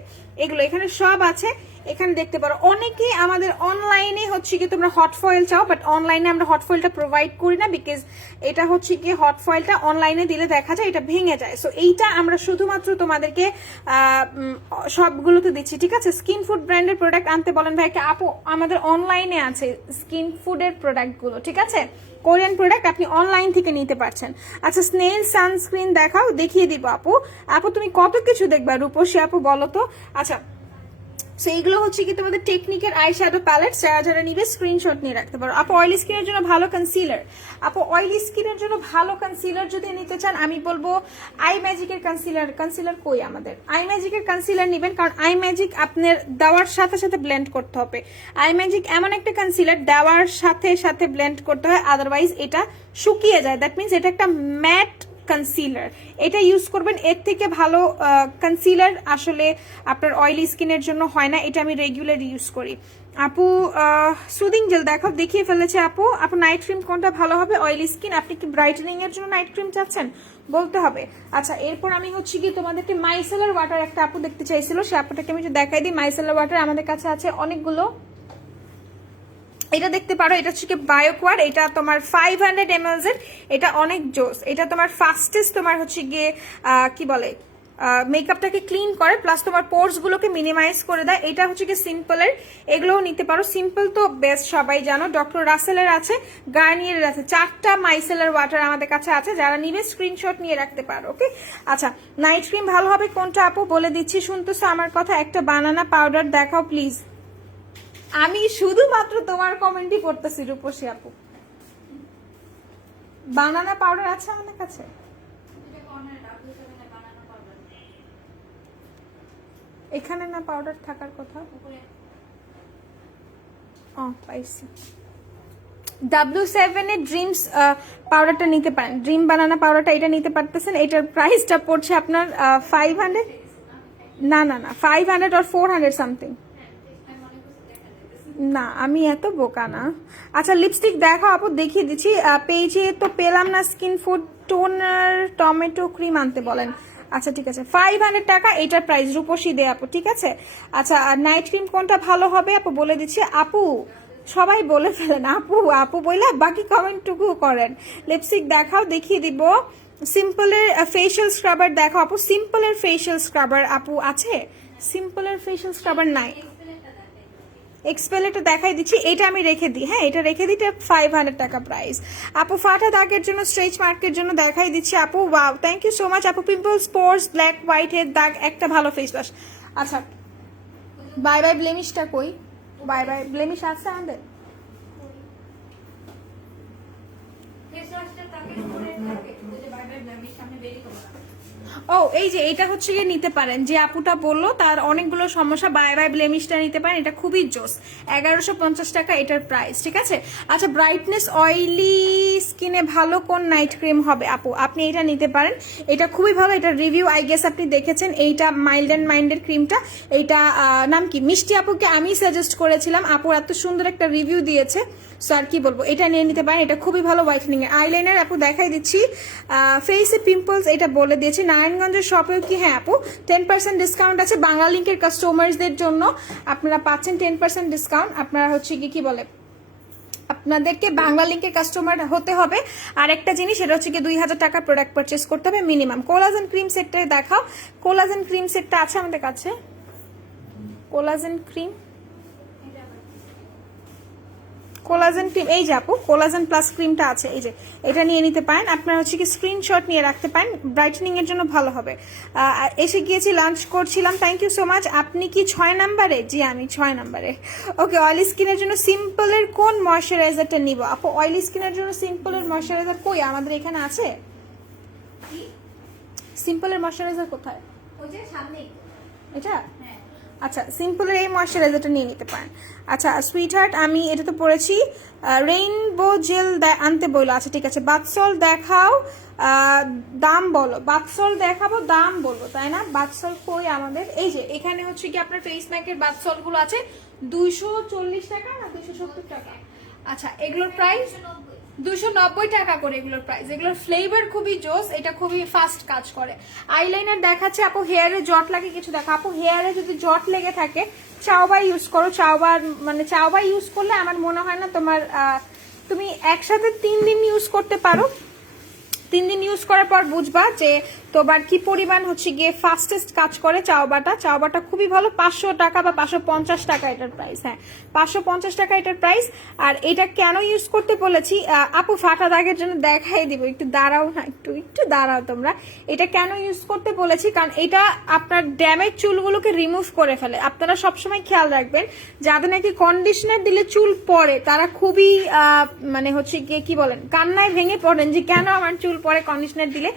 এগুলো এখানে সব আছে, এখানে দেখতে পারো। অনেকেই আমাদের অনলাইনে হচ্ছে কি তোমরা হট ফয়েল চাও, বাট অনলাইনে আমরা হট ফয়েলটা প্রোভাইড করি না, বিকজ এটা হচ্ছে কি হট ফয়েলটা অনলাইনে দিলে দেখা যায় এটা ভেঙে যায়। সো এইটা আমরা শুধুমাত্র তোমাদেরকে সবগুলোতে দিচ্ছি। ঠিক আছে, স্কিন ফুড ব্র্যান্ডের প্রোডাক্ট আনতে বলেন ভাইকে। আপু আমাদের অনলাইনে আছে স্কিন ফুডের প্রোডাক্টগুলো। ঠিক আছে, কোরিয়ান প্রোডাক্ট আপনি অনলাইন থেকে নিতে পারছেন। আচ্ছা স্নেল সানস্ক্রিন দেখাও, দেখিয়ে দিব আপু। আপু তুমি কত কিছু দেখবা রূপসী আপু বলো তো। আচ্ছা সো এইগুলো হচ্ছে কি তোমাদের টেকনিকের আই শ্যাডো প্যালেট, যারা নিবে স্ক্রিনশট নিয়ে রাখতে পারো। আপু অয়েলি স্কিনের জন্য ভালো কনসিলার, আপু অয়েলি স্কিনের জন্য ভালো কনসিলার যদি নিতে চান আমি বলবো আই ম্যাজিকের কনসিলার কই আমাদের আই ম্যাজিকের কনসিলার নেবেন, কারণ আই ম্যাজিক আপনার দেওয়ার সাথে সাথে ব্লেন্ড করতে হবে। আই ম্যাজিক এমন একটা কনসিলার দেওয়ার সাথে সাথে ব্লেন্ড করতে হয়, আদারওয়াইজ এটা শুকিয়ে যায়। দ্যাট মিনস এটা একটা ম্যাট কনসিলার, এটা ইউজ করবেন। এর থেকে ভালো কনসিলার আসলে আপনার অয়েলি স্কিনের জন্য হয় না, এটা আমি রেগুলার ইউজ করি। আপু সুদিং জেল দেখাও, দেখিয়ে ফেলেছে আপু। আপু নাইট ক্রিম কোনটা ভালো হবে অয়েলি স্কিন? আপনি কি ব্রাইটেনিং এর জন্য নাইট ক্রিম চাচ্ছেন বলতে হবে। আচ্ছা এরপর আমি হচ্ছে কি তোমাদেরকে মাইসেলার ওয়াটার একটা আপু দেখতে চাইছিল, সে আপুটাকে আমি একটু দেখাই দিই। মাইসেলার ওয়াটার আমাদের কাছে আছে অনেকগুলো, এটা দেখতে পারো। এটা হচ্ছে কি বায়োকোয়ার, এটা তোমার 500 ml এর, এটা অনেক জোস। এটা তোমার ফাস্টেস্ট তোমার হচ্ছে গিয়ে কি বলে মেকআপটাকে ক্লিন করে, প্লাস তোমার পোর্স গুলোকে মিনিমাইজ করে দেয়। এটা হচ্ছে কি সিম্পলের, এগুলোও নিতে পারো। সিম্পল তো বেস্ট সবাই জানো, ডক্টর রাসেলের আছে, গার্নিয়ারের আছে, 4টা মাইসেলার ওয়াটার আমাদের কাছে আছে, যারা নিবে স্ক্রিনশট নিয়ে রাখতে পারো। ওকে আচ্ছা নাইট ক্রিম ভালো হবে কোনটা আপু বলে দিচ্ছি, শুনতেছো আমার কথা? একটা বানানা পাউডার দেখাও প্লিজ। আমি শুধুমাত্র তোমার কমেন্টই করতেছি রূপসী আপু। বানানা পাউডার আছে আমাদের কাছে, এখানে না পাউডার থাকার কথা। ও পাইছি, W7 এর ড্রিমস পাউডারটা নিতে পারেন, ড্রিম বানানা পাউডারটা এটা নিতে পারতেছেন। এটার প্রাইসটা পড়ছে আপনার 500, না 500 or 400 সামথিং। না আমি এত বোকা না। আচ্ছা লিপস্টিক দেখো আপু, দেখিয়ে দিচ্ছি। পেজে তো পেলাম না, skin food toner tomato cream আনতে বলেন। আচ্ছা ঠিক আছে, 500 টাকা এটার প্রাইস, রূপসী দে আপু। ঠিক আছে আচ্ছা আর নাইট ক্রিম কোনটা ভালো হবে আপু বলে দিচ্ছি। আপু সবাই বলে ফেলেন আপু আপু বইলা বাকি কমেন্টটুকু করেন। লিপস্টিক দেখাও, দেখিয়ে দিব। সিম্পলের ফেশিয়াল স্ক্রাবার দেখো আপু, সিম্পলের ফেশিয়াল স্ক্রাবার আপু আছে? সিম্পলের ফেশিয়াল স্ক্রাবার নাই, এক্সপেলেটা দেখাই দিচ্ছি, এটা আমি রেখে দিই। হ্যাঁ এটা রেখে দিই, 500 টাকা প্রাইস। আপু ফাটা দাগের জন্য, স্ট্রেচ মার্কের জন্য দেখাই দিচ্ছি আপু। Wow thank you so much আপু। পিম্পলস পোর্স ব্ল্যাক হোয়াইট এর দাগ একটা ভালো ফেস ওয়াশ। আচ্ছা বাই বাই ব্লেমিশটা কই? বাই বাই ব্লেমিশ আছে আমাদের? ও এই যে এটা হচ্ছে গিয়ে নিতে পারেন, যে আপুটা বললো তার অনেকগুলো সমস্যা, বাই বাই ব্লেমিশটা নিতে পারেন, এটা খুবই জোস। 1150 টাকা এটার প্রাইস। ঠিক আছে আচ্ছা ব্রাইটনেস অয়েলি স্কিনে ভালো কোন নাইট ক্রিম হবে আপু? আপনি এটা নিতে পারেন, এটা খুবই ভালো। এটা রিভিউ আই গেস আপনি দেখেছেন। এইটা মাইল্ড অ্যান্ড মাইন্ডের ক্রিমটা, এইটা নাম কি মিষ্টি আপুকে আমি সাজেস্ট করেছিলাম, আপু এত সুন্দর একটা রিভিউ দিয়েছে। সো আর কি বলবো, এটা নিয়ে নিতে পারেন, এটা খুবই ভালো হোয়াইটনিং এর। আইলাইনার আপু দেখাই দিচ্ছি, ফেসে পিম্পলস এটা বলে দিয়েছি। নারায়ণগঞ্জের শপেও কি? হ্যাঁ আপু 10% ডিসকাউন্ট আছে বাংলা লিঙ্কের কাস্টমারদের জন্য, আপনারা পাচ্ছেন 10% ডিসকাউন্ট। আপনারা হচ্ছে কি বলে আপনাদেরকে বাংলা লিঙ্কের কাস্টমার হতে হবে। আর একটা জিনিস সেটা হচ্ছে কি 2000 টাকার প্রোডাক্ট পারচেস করতে হবে মিনিমাম। কোলাজেন ক্রিম সেটটা দেখাও, কোলাজেন ক্রিম সেটটা আছে আমাদের কাছে। কোলাজেন ক্রিম এই যে আপু কোলাজেন প্লাস ক্রিমটা আছে, এই যে এটা নিয়ে নিতে পারেন। আপনারা হচ্ছে কি স্ক্রিনশট নিয়ে রাখতে পারেন, ব্রাইটনিং এর জন্য ভালো হবে। এসে গিয়েছি, লাঞ্চ করছিলাম, থ্যাংক ইউ সো মাচ। আপনি কি 6 নাম্বারে? জি আমি 6 নাম্বারে। ওকে অয়েলি স্কিনের জন্য সিম্পলের কোন ময়শ্চারাইজারটা নিব আপু? অয়েলি স্কিনের জন্য সিম্পলের ময়শ্চারাইজার কই আমাদের এখানে আছে? সিম্পলের ময়শ্চারাইজার কোথায়? ওই যে সামনেই। এটা? হ্যাঁ। আচ্ছা, সিম্পলের এই ময়শ্চারাইজারটা নিয়ে নিতে পারেন। আচ্ছা সুইট হার্ট, আমি এটা তো পড়েছি, রেইনবো জেল আনতে বললো। আচ্ছা ঠিক আছে, বাথসল দেখাও, দাম বলো। বাথসল দেখাবো, দাম বলবো, তাই না? বাথসল কই আমাদের? এই যে এখানে হচ্ছে কি আপনার ফেস ম্যাকের বাথসলগুলো আছে 240 টাকা না 270 টাকা। আচ্ছা এগুলোর প্রাইস 290 টাকা করে এগুলোর প্রাইস। এগুলোর ফ্লেভার খুবই জোস, এটা খুবই ফাস্ট কাজ করে। আইলাইনার দেখাচ্ছে আপু, হেয়ারে জট লাগে কিছু দেখো আপু, হেয়ারে যদি জট লেগে থাকে চাওবা ইউজ করো। চাওবা ইউজ করলে আমার মনে হয় না তোমার তুমি একসাথে 3 দিন ইউজ করতে পারো। 3 দিন ইউজ করার পর বুঝবা যে তোমার কি পরিমাণ হচ্ছে গিয়ে ফাস্টেস্ট কাজ করে চাওবাটা। চাওবাটা খুবই ভালো, 500 টাকা বা 550 টাকা এটার প্রাইস। হ্যাঁ 550 টাকা এটার প্রাইস। আর এটা কেন ইউজ করতে বলেছি আপু, ফাটা দাগের জন্য দেখাই দিব, একটু দাঁড়াও না, একটু দাঁড়াও তোমরা। এটা কেন ইউজ করতে বলেছি, কারণ এটা আপনার ড্যামেজ চুলগুলোকে রিমুভ করে ফেলে। আপনারা সবসময় খেয়াল রাখবেন যাদের নাকি কন্ডিশনার দিলে চুল পড়ে তারা খুবই মানে হচ্ছে গিয়ে কি বলেন, কান্নায় ভেঙে পড়েন যে কেন আমার চুল পরে কন্ডিশনার দিলে।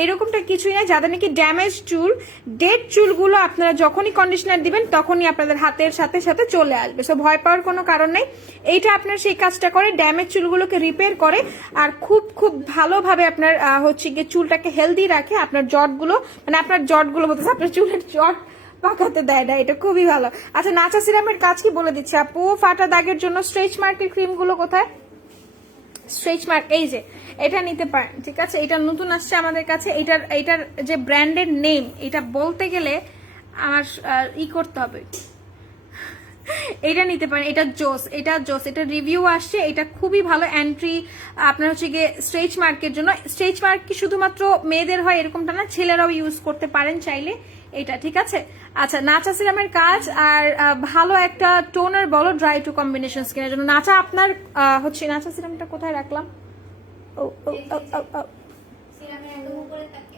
এইরকমটা কিছুই না, যাদের নাকি ড্যামেজ চুল, ডেড চুলগুলো আপনারা যখনই কন্ডিশনার দিবেন তখনই আপনাদের হাতের সাথে সাথে চলে আসবে। সো ভয় পাওয়ার কোনো কারণ নেই। এইটা আপনার সেই কাজটা করে, ড্যামেজ চুলগুলোকে রিপেয়ার করে আর খুব খুব ভালোভাবে আপনার হচ্ছে গিয়ে চুলটাকে হেলদি রাখে। আপনার জটগুলো বলতেছে আপনার চুলের জট পাকাতে দেয় না, এটা খুবই ভালো। আচ্ছা নাচা সিরামের কাজ কি বলে দিচ্ছে আপু, ফাটা দাগের জন্য স্ট্রেচ মার্কের ক্রিমগুলো কোথায়? স্ট্রেচ মার্ক এই যে এটা নিতে পারেন, ঠিক আছে? এটা নতুন আসছে আমাদের কাছে। এটার যে ব্র্যান্ডের নেম এটা বলতে গেলে আমার করতে হবে। এটা নিতে পারেন, এটা জোস, এটা রিভিউ আসছে, এটা খুবই ভালো এন্ট্রি আপনার হচ্ছে গিয়ে স্ট্রেচ মার্কের জন্য। স্ট্রেচ মার্ক কি শুধুমাত্র মেয়েদের হয় এরকমটা না, ছেলেরাও ইউজ করতে পারেন চাইলে এটা, ঠিক আছে? আচ্ছা নাচা সিরামের কাজ আর ভালো একটা টোনার বলো ড্রাই টু কম্বিনেশন স্কিনের জন্য। নাচা আপনার হচ্ছে নাচা সিরামটা কোথায় রাখলাম? ও সিরামের একদম উপরে তাকাও।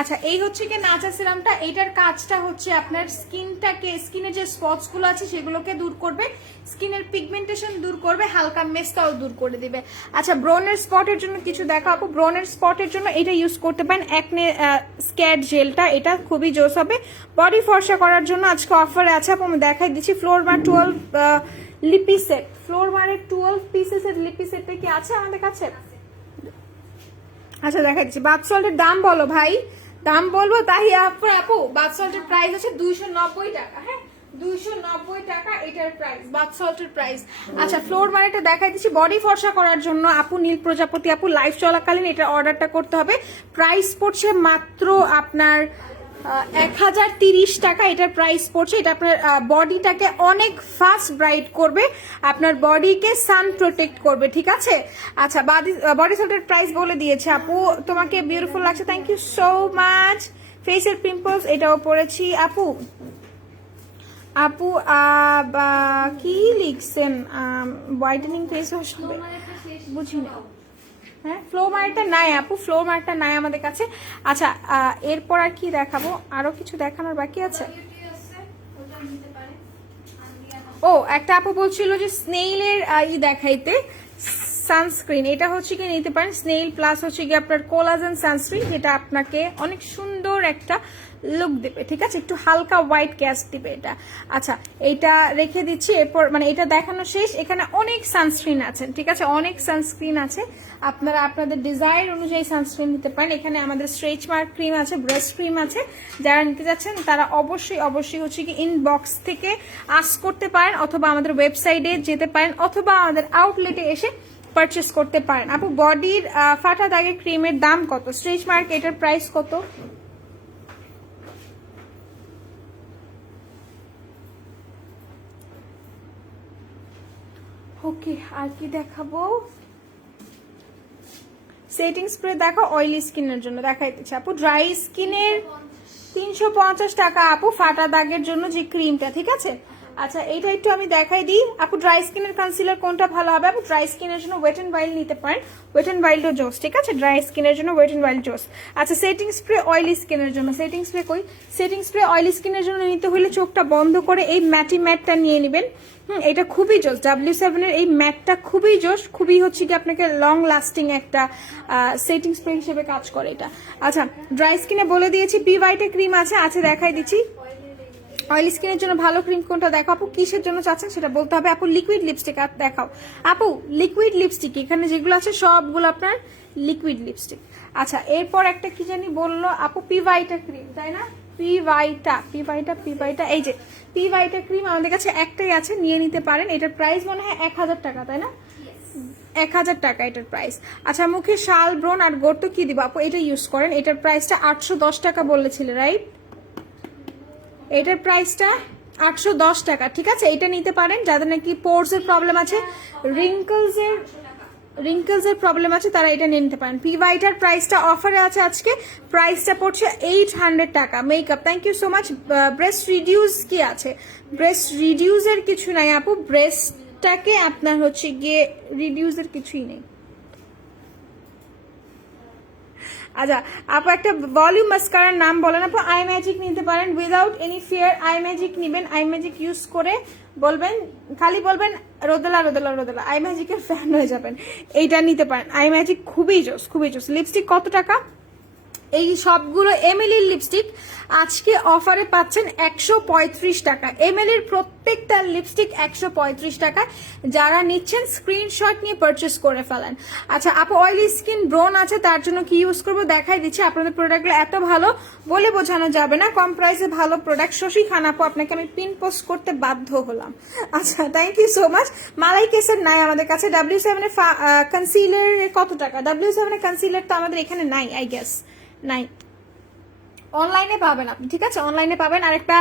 আচ্ছা এই হচ্ছে কি নাচা সিরামটা, এইটার কাজটা হচ্ছে আপনার স্কিনের যে স্পটস গুলো আছে সেগুলোকে দূর করবে, স্কিনের পিগমেন্টেশন দূর করবে, হালকা মেস্তাও দূর করে দিবে। আচ্ছা ব্রনের স্পটের জন্য কিছু দেখাবো। ব্রনের স্পটের জন্য এটা ইউজ করতে পারেন অ্যাকনে স্ক্যাড জেলটা, এটা খুবই জোস হবে। বডি ফর্সা করার জন্য আজকে অফারে আছে আপু, আমি দেখাই দিচ্ছি। ফ্লোরমার 12 লিপি সেট, ফ্লোরমারের 12 পিসেসের লিপি সেটটা কি আছে আমাদের কাছে? আচ্ছা দেখা দিচ্ছি। বাথ সল্টের দাম বলো ভাই, দাম বলবো তাই আপু। বাথ সল্টের প্রাইস হচ্ছে 290 টাকা। হ্যাঁ 290 টাকা এটার প্রাইস, বাথ সল্টের প্রাইস। আচ্ছা ফ্লোর মারেটা দেখাই দিচ্ছি বডি ফর্সা করার জন্য আপু, নীল প্রজাপতি আপু লাইভ চলাকালীন এটা অর্ডারটা করতে হবে। প্রাইস পড়ছে মাত্র আপনার 1030 টাকা এটার প্রাইস পড়ছে। এটা আপনার বডিটাকে অনেক ফাস্ট ব্রাইট করবে, আপনার বডিকে সান প্রোটেক্ট করবে, ঠিক আছে? আচ্ছা বডি সল্টের প্রাইস বলে দিয়েছে আপু, তোমাকে বিউটিফুল লাগছে, থ্যাংক ইউ সো মাচ। ফেসের পিম্পলস এটাও পড়েছি আপু। কি লিখছেন? হোয়াইটেনিং ফেস ওয়াশ হবে, বুঝি না। হ্যাঁ ফ্লো মার্কটা নাই আপু, ফ্লো মার্কটা নাই আমাদের কাছে। আচ্ছা এরপর আর কি দেখাবো, আরো কিছু দেখানোর বাকি আছে। ও একটা আপু বলছিল যে স্নেইলের দেখাইতে সানস্ক্রিন, এটা হচ্ছে কি নিতে পারেন স্নেইল প্লাস হচ্ছে কি আপনার কোলাজেন সানস্ক্রিন, যেটা আপনাকে অনেক সুন্দর একটা লুক দেবে, ঠিক আছে? একটু হালকা হোয়াইট ক্যাস্ট দিবে এটা। আচ্ছা এইটা রেখে দিচ্ছি, এরপর মানে এটা দেখানো শেষ। এখানে অনেক সানস্ক্রিন আছে, ঠিক আছে? অনেক সানস্ক্রিন আছে, আপনারা আপনাদের ডিজায়ার অনুযায়ী সানস্ক্রিন নিতে পারেন। এখানে আমাদের স্ট্রেচ মার্ক ক্রিম আছে, ব্রেস্ট ক্রিম আছে। যারা নিতে যাচ্ছেন তারা অবশ্যই হচ্ছে কি ইনবক্স থেকে আস্ক করতে পারেন, অথবা আমাদের ওয়েবসাইটে যেতে পারেন, অথবা আমাদের আউটলেটে এসে পারচেস করতে পারেন। আপু বডির ফাটা দাগের ক্রিমের দাম কত? স্ট্রেচ মার্ক এটার প্রাইস কত? ওকে আর কি দেখাবো? সেটিং স্প্রে দেখো অয়েলি স্কিনের জন্য দেখাইতেছে আপু। ড্রাই স্কিনের 350 টাকা আপু, ফাটা দাগের জন্য যে ক্রিমটা, ঠিক আছে? আচ্ছা এইটা একটু আমি দেখাই দিই আপু, ড্রাই স্কিনের কনসিলার কোনটা ভালো হবে? আপু ড্রাই স্কিনের জন্য ওয়েট এন্ড ওয়াইল্ড নিতে পারেন, ওয়েট এন্ড ওয়াইল্ডও জোস, ঠিক আছে? ড্রাই স্কিনের জন্য ওয়েট এন্ড ওয়াইল্ড জোস। আচ্ছা সেটিং স্প্রে অয়েলি স্কিনের জন্য, সেটিং স্প্রে কই? সেটিং স্প্রে অয়েলি স্কিনের জন্য নিতে হলে চোখটা বন্ধ করে এই ম্যাটি ম্যাটটা নিয়ে নেবেন। এটা খুবই জোস, W7 এর এই ম্যাটটা খুবই জোস, খুবই হচ্ছে কি আপনাকে লং লাস্টিং একটা সেটিং স্প্রে হিসেবে কাজ করে এটা। আচ্ছা ড্রাই স্কিনে বলে দিয়েছি, পি হোয়াইটের ক্রিম আছে, দেখাই দিচ্ছি। অয়েলি স্কিনের জন্য ভালো ক্রিম কোনটা দেখো আপু, কিসের জন্য চাচ্ছেন সেটা বলতে হবে। আপু লিকুইড লিপস্টিক দেখাও আপু, লিকুইড লিপস্টিক এখানে যেগুলো আছে সবগুলো আপনার লিকুইড লিপস্টিক। আচ্ছা এরপর একটা কি জানি বললো আপু, পি হোয়াইটের ক্রিম, তাই না? পি হোয়াইটা এই যে পি হোয়াইটের ক্রিম আমাদের কাছে একটাই আছে, নিয়ে নিতে পারেন। এটার প্রাইস মনে হয় 1000 টাকা, তাই না? 1000 টাকা এটার প্রাইস। আচ্ছা মুখে শাল ব্রণ আর গোর্ত কি দিব আপু? এটা ইউজ করেন, এটার প্রাইসটা 810 টাকা বলেছিলে, রাইট? এটার প্রাইসটা 810 টাকা, ঠিক আছে? এটা নিতে পারেন যাদের নাকি পোরস এর প্রবলেম আছে, রিঙ্কলস এর প্রবলেম আছে, তারা এটা নিয়ে নিতে পারেন। পি হোয়াইটার প্রাইসটা অফারে আছে আজকে, প্রাইসটা পড়ছে 800 টাকা। Makeup, thank you so much. Breast reduce কি আছে? ব্রেস্ট রিডিউস এর কিছু নাই আপু, ব্রেস্টটাকে আপনার হচ্ছে গিয়ে রিডিউস এর কিছুই নেই। আচ্ছা আপু একটা ভলিউম মাস্কারার নাম বলেন আপু। আই ম্যাজিক নিতে পারেন, without any fear I magic নিবেন। আই ম্যাজিক ইউজ করে বলবেন, খালি বলবেন রোদেলা রোদেলা রোদেলা, আই ম্যাজিকের ফ্যান হয়ে যাবেন। এইটা নিতে পারেন, আই ম্যাজিক খুবই জোস, খুবই জোস। লিপস্টিক কত টাকা? এই সবগুলো এমএলির লিপস্টিক আজকে অফারে পাচ্ছেন 135 টাকা। এমএলির প্রত্যেকটা লিপস্টিক 135 টাকা। যারা নিচ্ছেন স্ক্রিনশট নিয়ে পারচেস করে ফেলেন। আচ্ছা আপু অয়েলি স্কিন ব্রোন আছে, তার জন্য কি ইউজ করবো দেখাই দিচ্ছি। আপনাদের প্রোডাক্টগুলো এত ভালো বলে বোঝানো যাবে না, কম প্রাইসে ভালো প্রোডাক্ট। শশী খান আপু আপনাকে আমি পিন পোস্ট করতে বাধ্য হলাম। আচ্ছা থ্যাংক ইউ সো মাচ। মালাই কেসের নাই আমাদের কাছে। W7 এর কনসিলার কত টাকা? W7 এর কনসিলার তো আমাদের এখানে নাই, আই গেস নাই, অনলাইনে পাবেন আপনি, ঠিক আছে? অনলাইনে পাবেন। আর একটা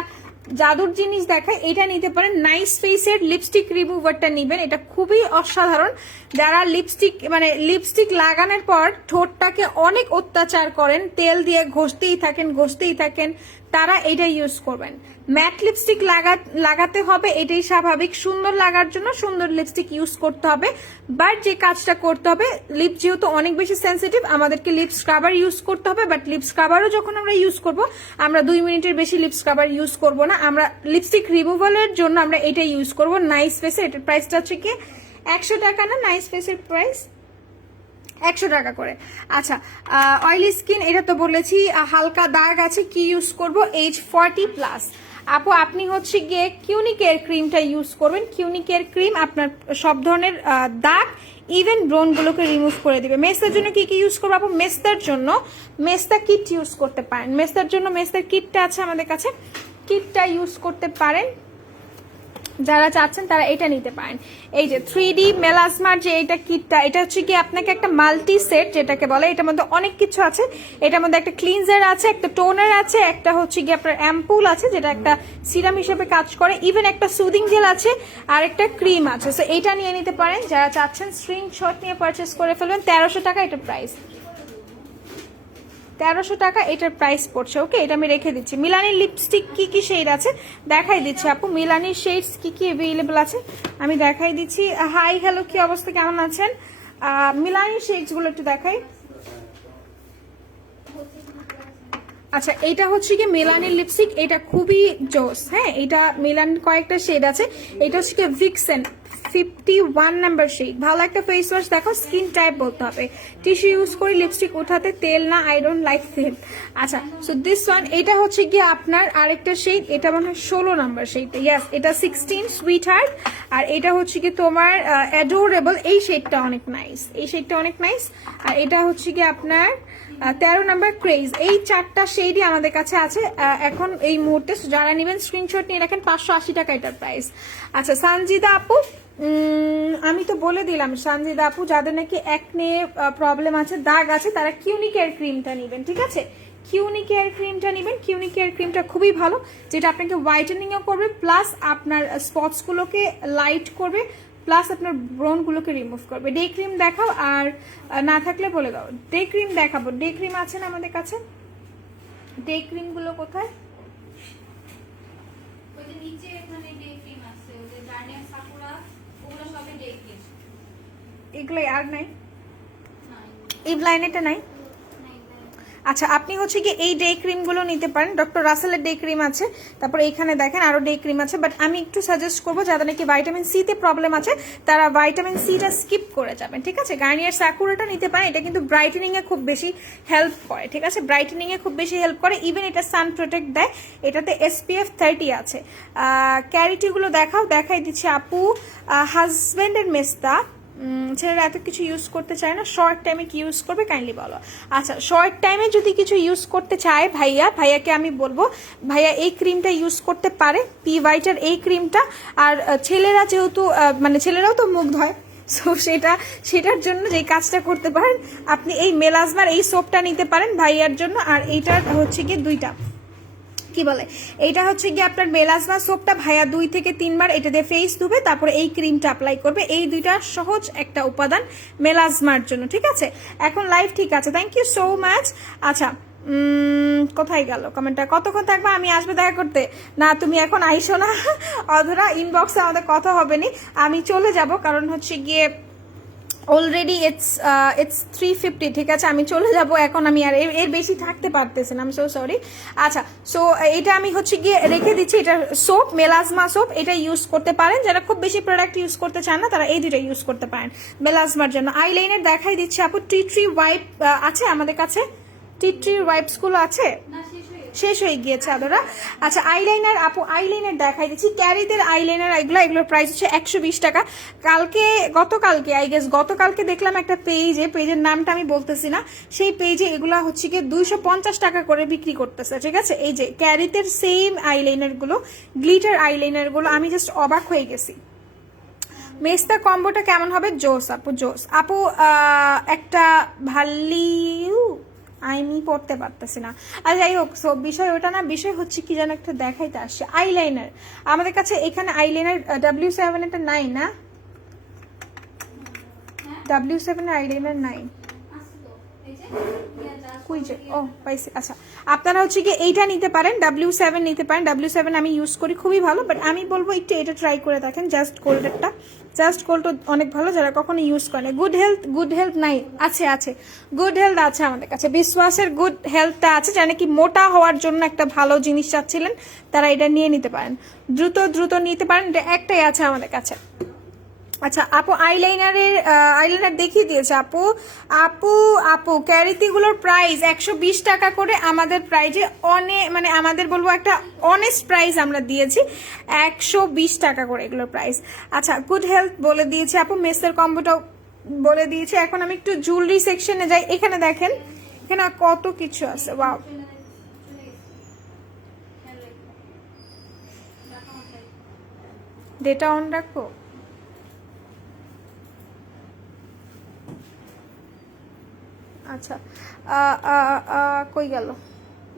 জাদুর জিনিস দেখায়, এটা নিতে পারেন। নাইস ফেসের লিপস্টিক রিমুভারটা নিবেন, এটা খুবই অসাধারণ। যারা লিপস্টিক লাগানোর পর ঠোঁটটাকে অনেক অত্যাচার করেন, তেল দিয়ে ঘষতেই থাকেন, তারা এটা ইউজ করবেন। ম্যাট লিপস্টিক লাগাতে হবে, এটাই স্বাভাবিক। সুন্দর লাগার জন্য সুন্দর লিপস্টিক ইউজ করতে হবে, বাট যে কাজটা করতে হবে, লিপ যেহেতু অনেক বেশি সেন্সিটিভ, আমাদেরকে লিপ স্ক্রাবার ইউজ করতে হবে। বাট লিপ স্ক্রাবারও যখন আমরা ইউজ করব, আমরা 2 মিনিটের বেশি লিপ স্ক্রাবার ইউজ করব না। আমরা লিপস্টিক রিমুভালের জন্য আমরা এটা ইউজ করব নাইস ফেসে। এটার প্রাইসটা হচ্ছে কি 100 টাকা না? নাইস ফেসের প্রাইস 100 টাকা করে। আচ্ছা অয়েলি স্কিন এটা তো বলেছি, হালকা দাগ আছে, কি ইউজ করব? এজ 40+। আপু আপনি হচ্ছে গিয়ে কিউনিকের ক্রিমটা ইউজ করবেন। কিউনিকের ক্রিম আপনার সব ধরনের দাগ, ইভেন ব্রনগুলোকে রিমুভ করে দিবে। মেস্তার জন্য কি ইউজ করবো আপু? মেস্তার জন্য মেস্তা কিট ইউজ করতে পারেন। মেস্তার জন্য মেস্তার কিটটা আছে আমাদের কাছে, কিটটা ইউজ করতে পারেন। যারা চাচ্ছেন তারা এটা নিতে পারেন। এই যে 3D মেলাসমার যে এটা কিটটা, এটা হচ্ছে কি আপনাকে একটা মাল্টি সেট যেটাকে বলে, এটার মধ্যে অনেক কিছু আছে। এটার মধ্যে একটা ক্লিনজার আছে, একটা টোনার আছে, একটা হচ্ছে কি আপনার অ্যাম্পুল আছে যেটা একটা সিরাম হিসেবে কাজ করে, ইভেন একটা সুদিং জেল আছে, আর একটা ক্রিম আছে। সো এটা নিয়ে নিতে পারেন যারা চাচ্ছেন। স্ক্রিনশট নিয়ে পারচেস করে ফেলবেন। 1300 টাকা এটার প্রাইস, 1300 টাকা এটার প্রাইস পড়ছে। ওকে এটা আমি রেখে দিচ্ছি। মিলানির লিপস্টিক কি শেড আছে দেখাই দিচ্ছি আপু। মিলানির শেডস কি অ্যাভেলেবল আছে আমি দেখাই দিচ্ছি। হাই হ্যালো, কি অবস্থা, কেমন আছেন? মিলানির শেডস গুলো একটু দেখাই। আচ্ছা এটা হচ্ছে কি মেলানির লিপস্টিক, এটা খুবই জোস। হ্যাঁ এটা মেলানির কয়েকটা শেড আছে। এটা হচ্ছে কি ভিক্সেন 51 নাম্বার শেড। ভালো একটা ফেস ওয়াশ দেখো, স্কিন টাইপ বলতে হবে। টিস্যু ইউজ করে লিপস্টিক উঠাতে, তেল না, আই ডোন্ট লাইক তেল। আচ্ছা সো দিস ওয়ান, এটা হচ্ছে গিয়ে আপনার আরেকটা শেড, এটা মনে হয় 16 নাম্বার শেড। ইয়াস এটা 16 সুইট হার্ট। আর এটা হচ্ছে কি তোমার অ্যাডোরেবল। এই শেডটা অনেক নাইস, এই শেডটা অনেক নাইস। আর এটা হচ্ছে কি আপনার 13 নাম্বার ক্রেজ। এই 4টা শেডই আমাদের কাছে আছে এখন এই মুহূর্তে। যারা নেবেন স্ক্রিনশট নিয়ে রাখেন। 580 টাকা এটার প্রাইস। আচ্ছা সানজিদা আপু, আমি তো বলে দিলাম সানজিদা আপু, যাদের নাকি একনে প্রবলেম আছে, দাগ আছে, তারা কিউনিকের ক্রিমটা নেবেন, ঠিক আছে? কিউনিকের ক্রিমটা নেবেন। কিউনিকের ক্রিমটা খুবই ভালো, যেটা আপনাকে হোয়াইটেনিংও করবে, প্লাস আপনার স্পটসগুলোকে লাইট করবে, প্লাস আপনার ব্রনগুলোকে রিমুভ করবে। ডে ক্রিম দেখাও, আর না থাকলে বলে দাও। ডে ক্রিম দেখাবো, ডে ক্রিম আছে না আমাদের কাছে? ডে ক্রিমগুলো কোথায়? ওই যে নিচে এখানে ডে ক্রিম আছে ডে ক্রিম। এগুলো আর নাই, না, ইভলাইনেটা নাই। না, এগুলো- আচ্ছা, আপনি হচ্ছে কি এই ডে ক্রিমগুলো নিতে পারেন, ডক্টর রাসেলের ডে ক্রিম আছে, তারপর এইখানে দেখেন আরও ডে ক্রিম আছে, বাট আমি একটু সাজেস্ট করবো যাদের নাকি ভাইটামিন সিতে প্রবলেম আছে তারা ভাইটামিন সিটা স্কিপ করে যাবেন, ঠিক আছে। গার্নিয়ার স্যাকুরাটা নিতে পারেন, এটা কিন্তু ব্রাইটেনিংয়ে খুব বেশি হেল্প করে, ঠিক আছে, ব্রাইটেনিংয়ে খুব বেশি হেল্প করে, ইভেন এটা সান প্রোটেক্ট দেয়, এটাতে SPF 30 আছে। ক্যারিটিগুলো দেখাই দিচ্ছি আপু। হাজব্যান্ডের মেস্তা, ছেলেরা এত কিছু ইউজ করতে চায় না, শর্ট টাইমে কি ইউজ করবে কাইন্ডলি বলো। আচ্ছা, শর্ট টাইমে যদি কিছু ইউজ করতে চায় ভাইয়াকে আমি বলবো ভাইয়া এই ক্রিমটা ইউজ করতে পারে, পি ভাইটার এই ক্রিমটা। আর ছেলেরা যেহেতু মানে ছেলেরাও তো মুখ ধয়, সো সেটার জন্য যে কাজটা করতে পারেন আপনি এই মেলাজমার এই সোপটা নিতে পারেন ভাইয়ার জন্য। আর এইটার হচ্ছে গিয়ে দুইটা কি বলে, এইটা হচ্ছে গিয়ে আপনার মেলাজমা সোপটা ভাইয়া 2 থেকে 3 বার এটা দিয়ে ফেস ধুবে, তারপরে এই ক্রিমটা অ্যাপ্লাই করবে। এই দুইটা সহজ একটা উপাদান মেলাজমার জন্য, ঠিক আছে। এখন লাইভ ঠিক আছে, থ্যাংক ইউ সো মাচ। আচ্ছা, কোথায় গেল কমেন্টটা, কতক্ষণ থাকবে, আমি আসবে দেখা করতে? না তুমি এখন আইসো না অধরা, ইনবক্সে আমাদের কথা হবে নি, আমি চলে যাব, কারণ হচ্ছে গিয়ে অলরেডি ইটস 3:50, ঠিক আছে, আমি চলে যাব এখন, আমি আর এর বেশি থাকতে পারতেছি না, আমি সো সরি। আচ্ছা, সো এটা আমি হচ্ছে গিয়ে রেখে দিচ্ছি, এটা সোপ মেলাজমা সোপ, এটা ইউজ করতে পারেন, যারা খুব বেশি প্রোডাক্ট ইউজ করতে চান না তারা এই দুটো ইউজ করতে পারেন মেলাজমার জন্য। আইলাইনার দেখাই দিচ্ছি আপু, টি ওয়াইপ আছে আমাদের কাছে, টি ওয়াইপসগুলো আছে, না, শেষ হয়ে গিয়েছে আদরা। আচ্ছা, আইলাইনার আপু, আইলাইনার দেখাই দিচ্ছি, ক্যারিদের আইলাইনার, এগুলোর প্রাইস হচ্ছে 120 টাকা। গতকালকে দেখলাম একটা পেজের নামটা আমি বলতেছি না, সেই পেজে এগুলা হচ্ছে গিয়ে 250 টাকা করে বিক্রি করতেছে, ঠিক আছে। এই যে ক্যারিতের সেম আইলাইনারগুলো, গ্লিটার আইলাইনারগুলো, আমি জাস্ট অবাক হয়ে গেছি। মেস্তা কম্বোটা কেমন হবে? জোস আপু একটা ভালিউ আমি পড়তে পারতেছি না, আর যাই হোক, সো বিষয় ওটা না, বিষয় হচ্ছে কি যেন একটা দেখাইতে আসছে। আইলাইনার আমাদের কাছে এখানে আইলাইনার W7 এটা নাই না, W7 এর আইলাইনার নাই, আছে তো, এই যে ইয়া যা কুইজে ও পাইছি। আচ্ছা, আপনারা হচ্ছে কি এইটা নিতে পারেন, W7 নিতে পারেন, W7 আমি ইউজ করি, খুবই ভালো, বাট আমি বলবো একটু এটা ট্রাই করে দেখেন, জাস্ট কোল্ড অনেক ভালো, যারা কখনো ইউজ করে না। গুড হেলথ নাই, আছে গুড হেলথ আছে আমাদের কাছে, বিশ্বাসের গুড হেলথটা আছে, যারা নাকি মোটা হওয়ার জন্য একটা ভালো জিনিস চাচ্ছিলেন তারা এটা নিয়ে নিতে পারেন, দ্রুত নিতে পারেন, এটা একটাই আছে আমাদের কাছে। আচ্ছা আপু, আইলাইনার দেখিয়ে দিয়েছে আপু ক্যারিতিগুলোর প্রাইস 120 টাকা করে, আমাদের প্রাইজে মানে আমাদের বলবো একটা অনেস্ট প্রাইস আমরা দিয়েছি, 120 টাকা করে এগুলোর প্রাইস। আচ্ছা, গুড হেলথ বলে দিয়েছে আপু, মেসের কম্বোটাও বলে দিয়েছে। এখন আমি একটু জুয়েলারি সেকশনে যাই, এখানে দেখেন, এখানে কত কিছু আছে, ওয়াও। ডেটা অন রাখো। আচ্ছা, কই গেল,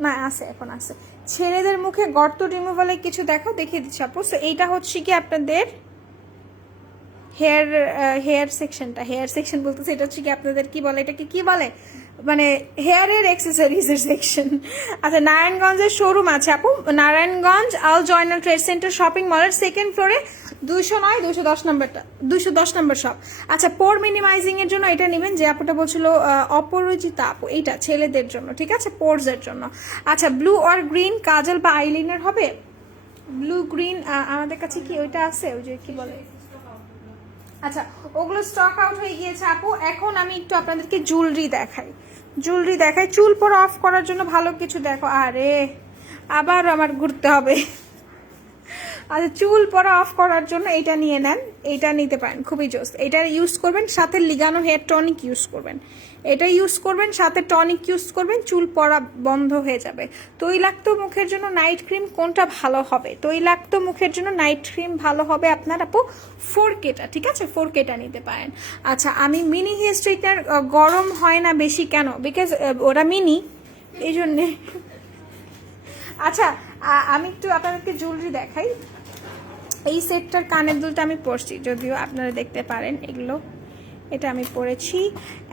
না আছে, এখন আছে। ছেলেদের মুখে গর্ত রিমুভালে কিছু দেখিয়ে দিচ্ছি আপু। সো এইটা হচ্ছে কি আপনাদের হেয়ার সেকশন বলতেছে, এটা হচ্ছে কি আপনাদের কি বলে, এটাকে কি বলে, মানে হেয়ারের অ্যাক্সেসরিজের সেকশন। আচ্ছা, নারায়ণগঞ্জের শোরুম আছে আপু, নারায়ণগঞ্জ আল জয়নাল ট্রেড সেন্টার শপিং মলের 2nd ফ্লোরে, 210 নম্বর শপ। আচ্ছা, পোর মিনিমাইজিং এর জন্য এটা নেবেন, যে আপুটা বলছিল অপরাজিতা আপু, এইটা ছেলেদের জন্য, ঠিক আছে, পোরস এর জন্য। আচ্ছা, ব্লু অর গ্রিন কাজল বা আইলাইনার হবে, ব্লু গ্রিন আমাদের কাছে কি ওইটা আছে, ওই যে কি বলে, আচ্ছা ওগুলো স্টক আউট হয়ে গিয়েছে আপু। এখন আমি একটু আপনাদেরকে জুয়েলারি দেখাই, চুল পরা অফ করার জন্য ভালো কিছু দেখো। আরে আবার আমার ঘুরতে হবে। আচ্ছা, চুল পরা অফ করার জন্য এটা নিয়ে নেন, এটা নিতে পারেন, খুবই জোস। এটা ইউজ করবেন, সাথে লিগানো হেয়ার টনিক ইউজ করবেন, এটা ইউজ করবেন, সাথে টনিক ইউজ করবেন, চুল পড়া বন্ধ হয়ে যাবে। তৈলাক্ত মুখের জন্য নাইট ক্রিম কোনটা ভালো হবে? তৈলাক্ত মুখের জন্য নাইট ক্রিম ভালো হবে আপনার আপু 4Kটা, ঠিক আছে, 4Kটা নিতে পারেন। আচ্ছা, আমি মিনি হেয়ার স্ট্রেটনার গরম হয় না বেশি কেন? বিকজ ওরা মিনি, এই জন্যে। আচ্ছা, আমি একটু আপনাদেরকে জুয়েলারি দেখাই। এই সেটটার কানের দুলটা আমি পরছি, যদিও আপনারা দেখতে পারেন, এটা আমি পরেছি।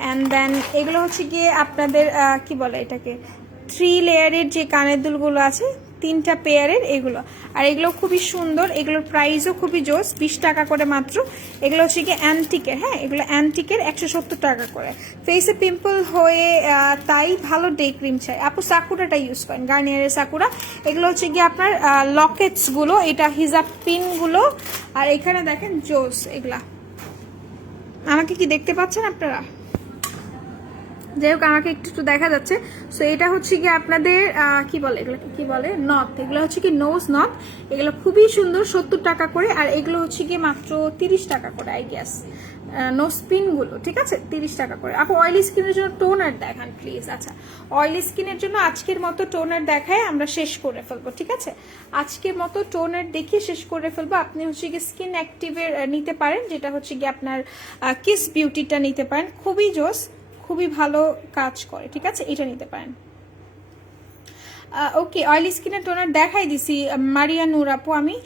অ্যান্ড দেন এগুলো হচ্ছে গিয়ে আপনাদের কি বলে এটাকে, 3 লেয়ারের যে কানের দুলগুলো আছে 3টা পেয়ারের এগুলো। আর এগুলো খুবই সুন্দর, এগুলোর প্রাইসও খুবই জোস, 20 টাকা করে মাত্র। এগুলো হচ্ছে কি অ্যান্টিকের, হ্যাঁ এগুলো অ্যান্টিকের, 170 টাকা করে। ফেসে পিম্পল হয়ে তাই ভালো ডে ক্রিম চাই আপু, সাকুরাটা ইউজ করেন, গার্নিয়ারের সাকুরা। এগুলো হচ্ছে কি আপনার লকেটসগুলো, এটা হিজাব পিনগুলো। আর এখানে দেখেন জোস, এগুলা আমাকে কি দেখতে পাচ্ছেন আপনারা? যাই হোক আমাকে একটু একটু দেখা যাচ্ছে। সো এটা হচ্ছে কি আপনাদের কি বলে, এগুলো কি বলে, নথ। এগুলো হচ্ছে কি নোজ নথ, এগুলো খুবই সুন্দর, 70 টাকা করে। আর এগুলো হচ্ছে কি মাত্র 30 টাকা করে আই গেস, নোজ পিনগুলো, ঠিক আছে 30 টাকা করে। আপু অয়েলি স্কিনের জন্য টোনার দেখান প্লিজ। আচ্ছা অয়েলি স্কিনের জন্য আজকের মতো টোনার দেখায় আমরা শেষ করে ফেলবো, ঠিক আছে আজকের মতো টোনার দেখিয়ে শেষ করে ফেলবো। আপনি হচ্ছে কি স্কিন অ্যাক্টিভের নিতে পারেন, যেটা হচ্ছে কি আপনার কিস বিউটিটা নিতে পারেন, খুবই জোস, খুবই ভালো কাজ করে, ঠিক আছে এটা নিতে পারেন। ওকে অয়েলি স্কিনের টোনার দেখাই দিছি মারিয়া নূর আপু। আমি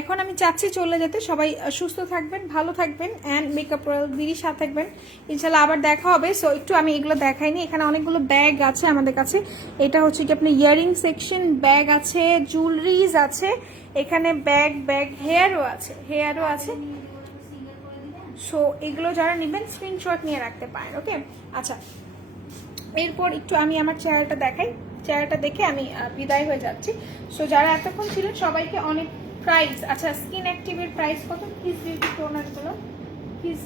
এখন আমি চাচ্ছি চলে যেতে। সবাই সুস্থ থাকবেন, ভালো থাকবেন, অ্যান্ড মেকআপ রয়্যাল বিড়ির সাথে থাকবেন। ইনশাল্লাহ আবার দেখা হবে। সো একটু আমি এগুলো দেখাইনি, এখানে অনেকগুলো ব্যাগ আছে আমাদের কাছে। এটা হচ্ছে কি আপনার ইয়ারিং সেকশন, ব্যাগ আছে, জুয়েলারিজ আছে, এখানে ব্যাগ হেয়ারও আছে, সো এগুলো যারা নেবেন স্ক্রিনশট নিয়ে রাখতে পারেন। ওকে আচ্ছা এরপর একটু আমি আমার চেহারাটা দেখাই, চেহারাটা দেখে আমি বিদায় হয়ে যাচ্ছি। সো যারা এতক্ষণ ছিলেন সবাইকে অনেক প্রাইস। আচ্ছা স্কিন অ্যাক্টিভের প্রাইস কত? কিস বিউটি টোনারগুলো, কিস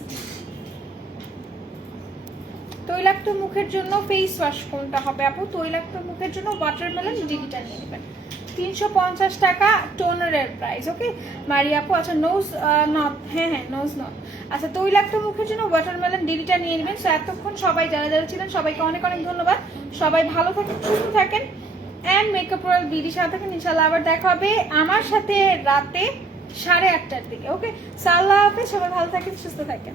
তৈলাক্ত মুখের জন্য ফেস ওয়াশ কোনটা হবে আপু? তৈলাক্ত মুখের জন্য ওয়াটারমেলন ডিটা নিয়ে নেবেন, 350 টাকা টোনারের প্রাইস। ওকে মারিয়া আপু। আচ্ছা নোজ নট, হ্যাঁ নোজ নট। আচ্ছা তৈলাক্ত মুখের জন্য ওয়াটারমেলন ডিটা নিয়ে নেবেন। সো এতক্ষণ সবাই যারা যারা ছিলেন সবাইকে অনেক অনেক ধন্যবাদ। সবাই ভালো থাকেন, সুস্থ থাকেন, অ্যান্ড মেকআপ রয়্যাল বিডির সাথে থাকেন। ইনশাল্লাহ আবার দেখা হবে আমার সাথে রাতে 8:30টার দিকে। ওকে আল্লাহ হাফেজ, সবাই ভালো থাকেন, সুস্থ থাকেন।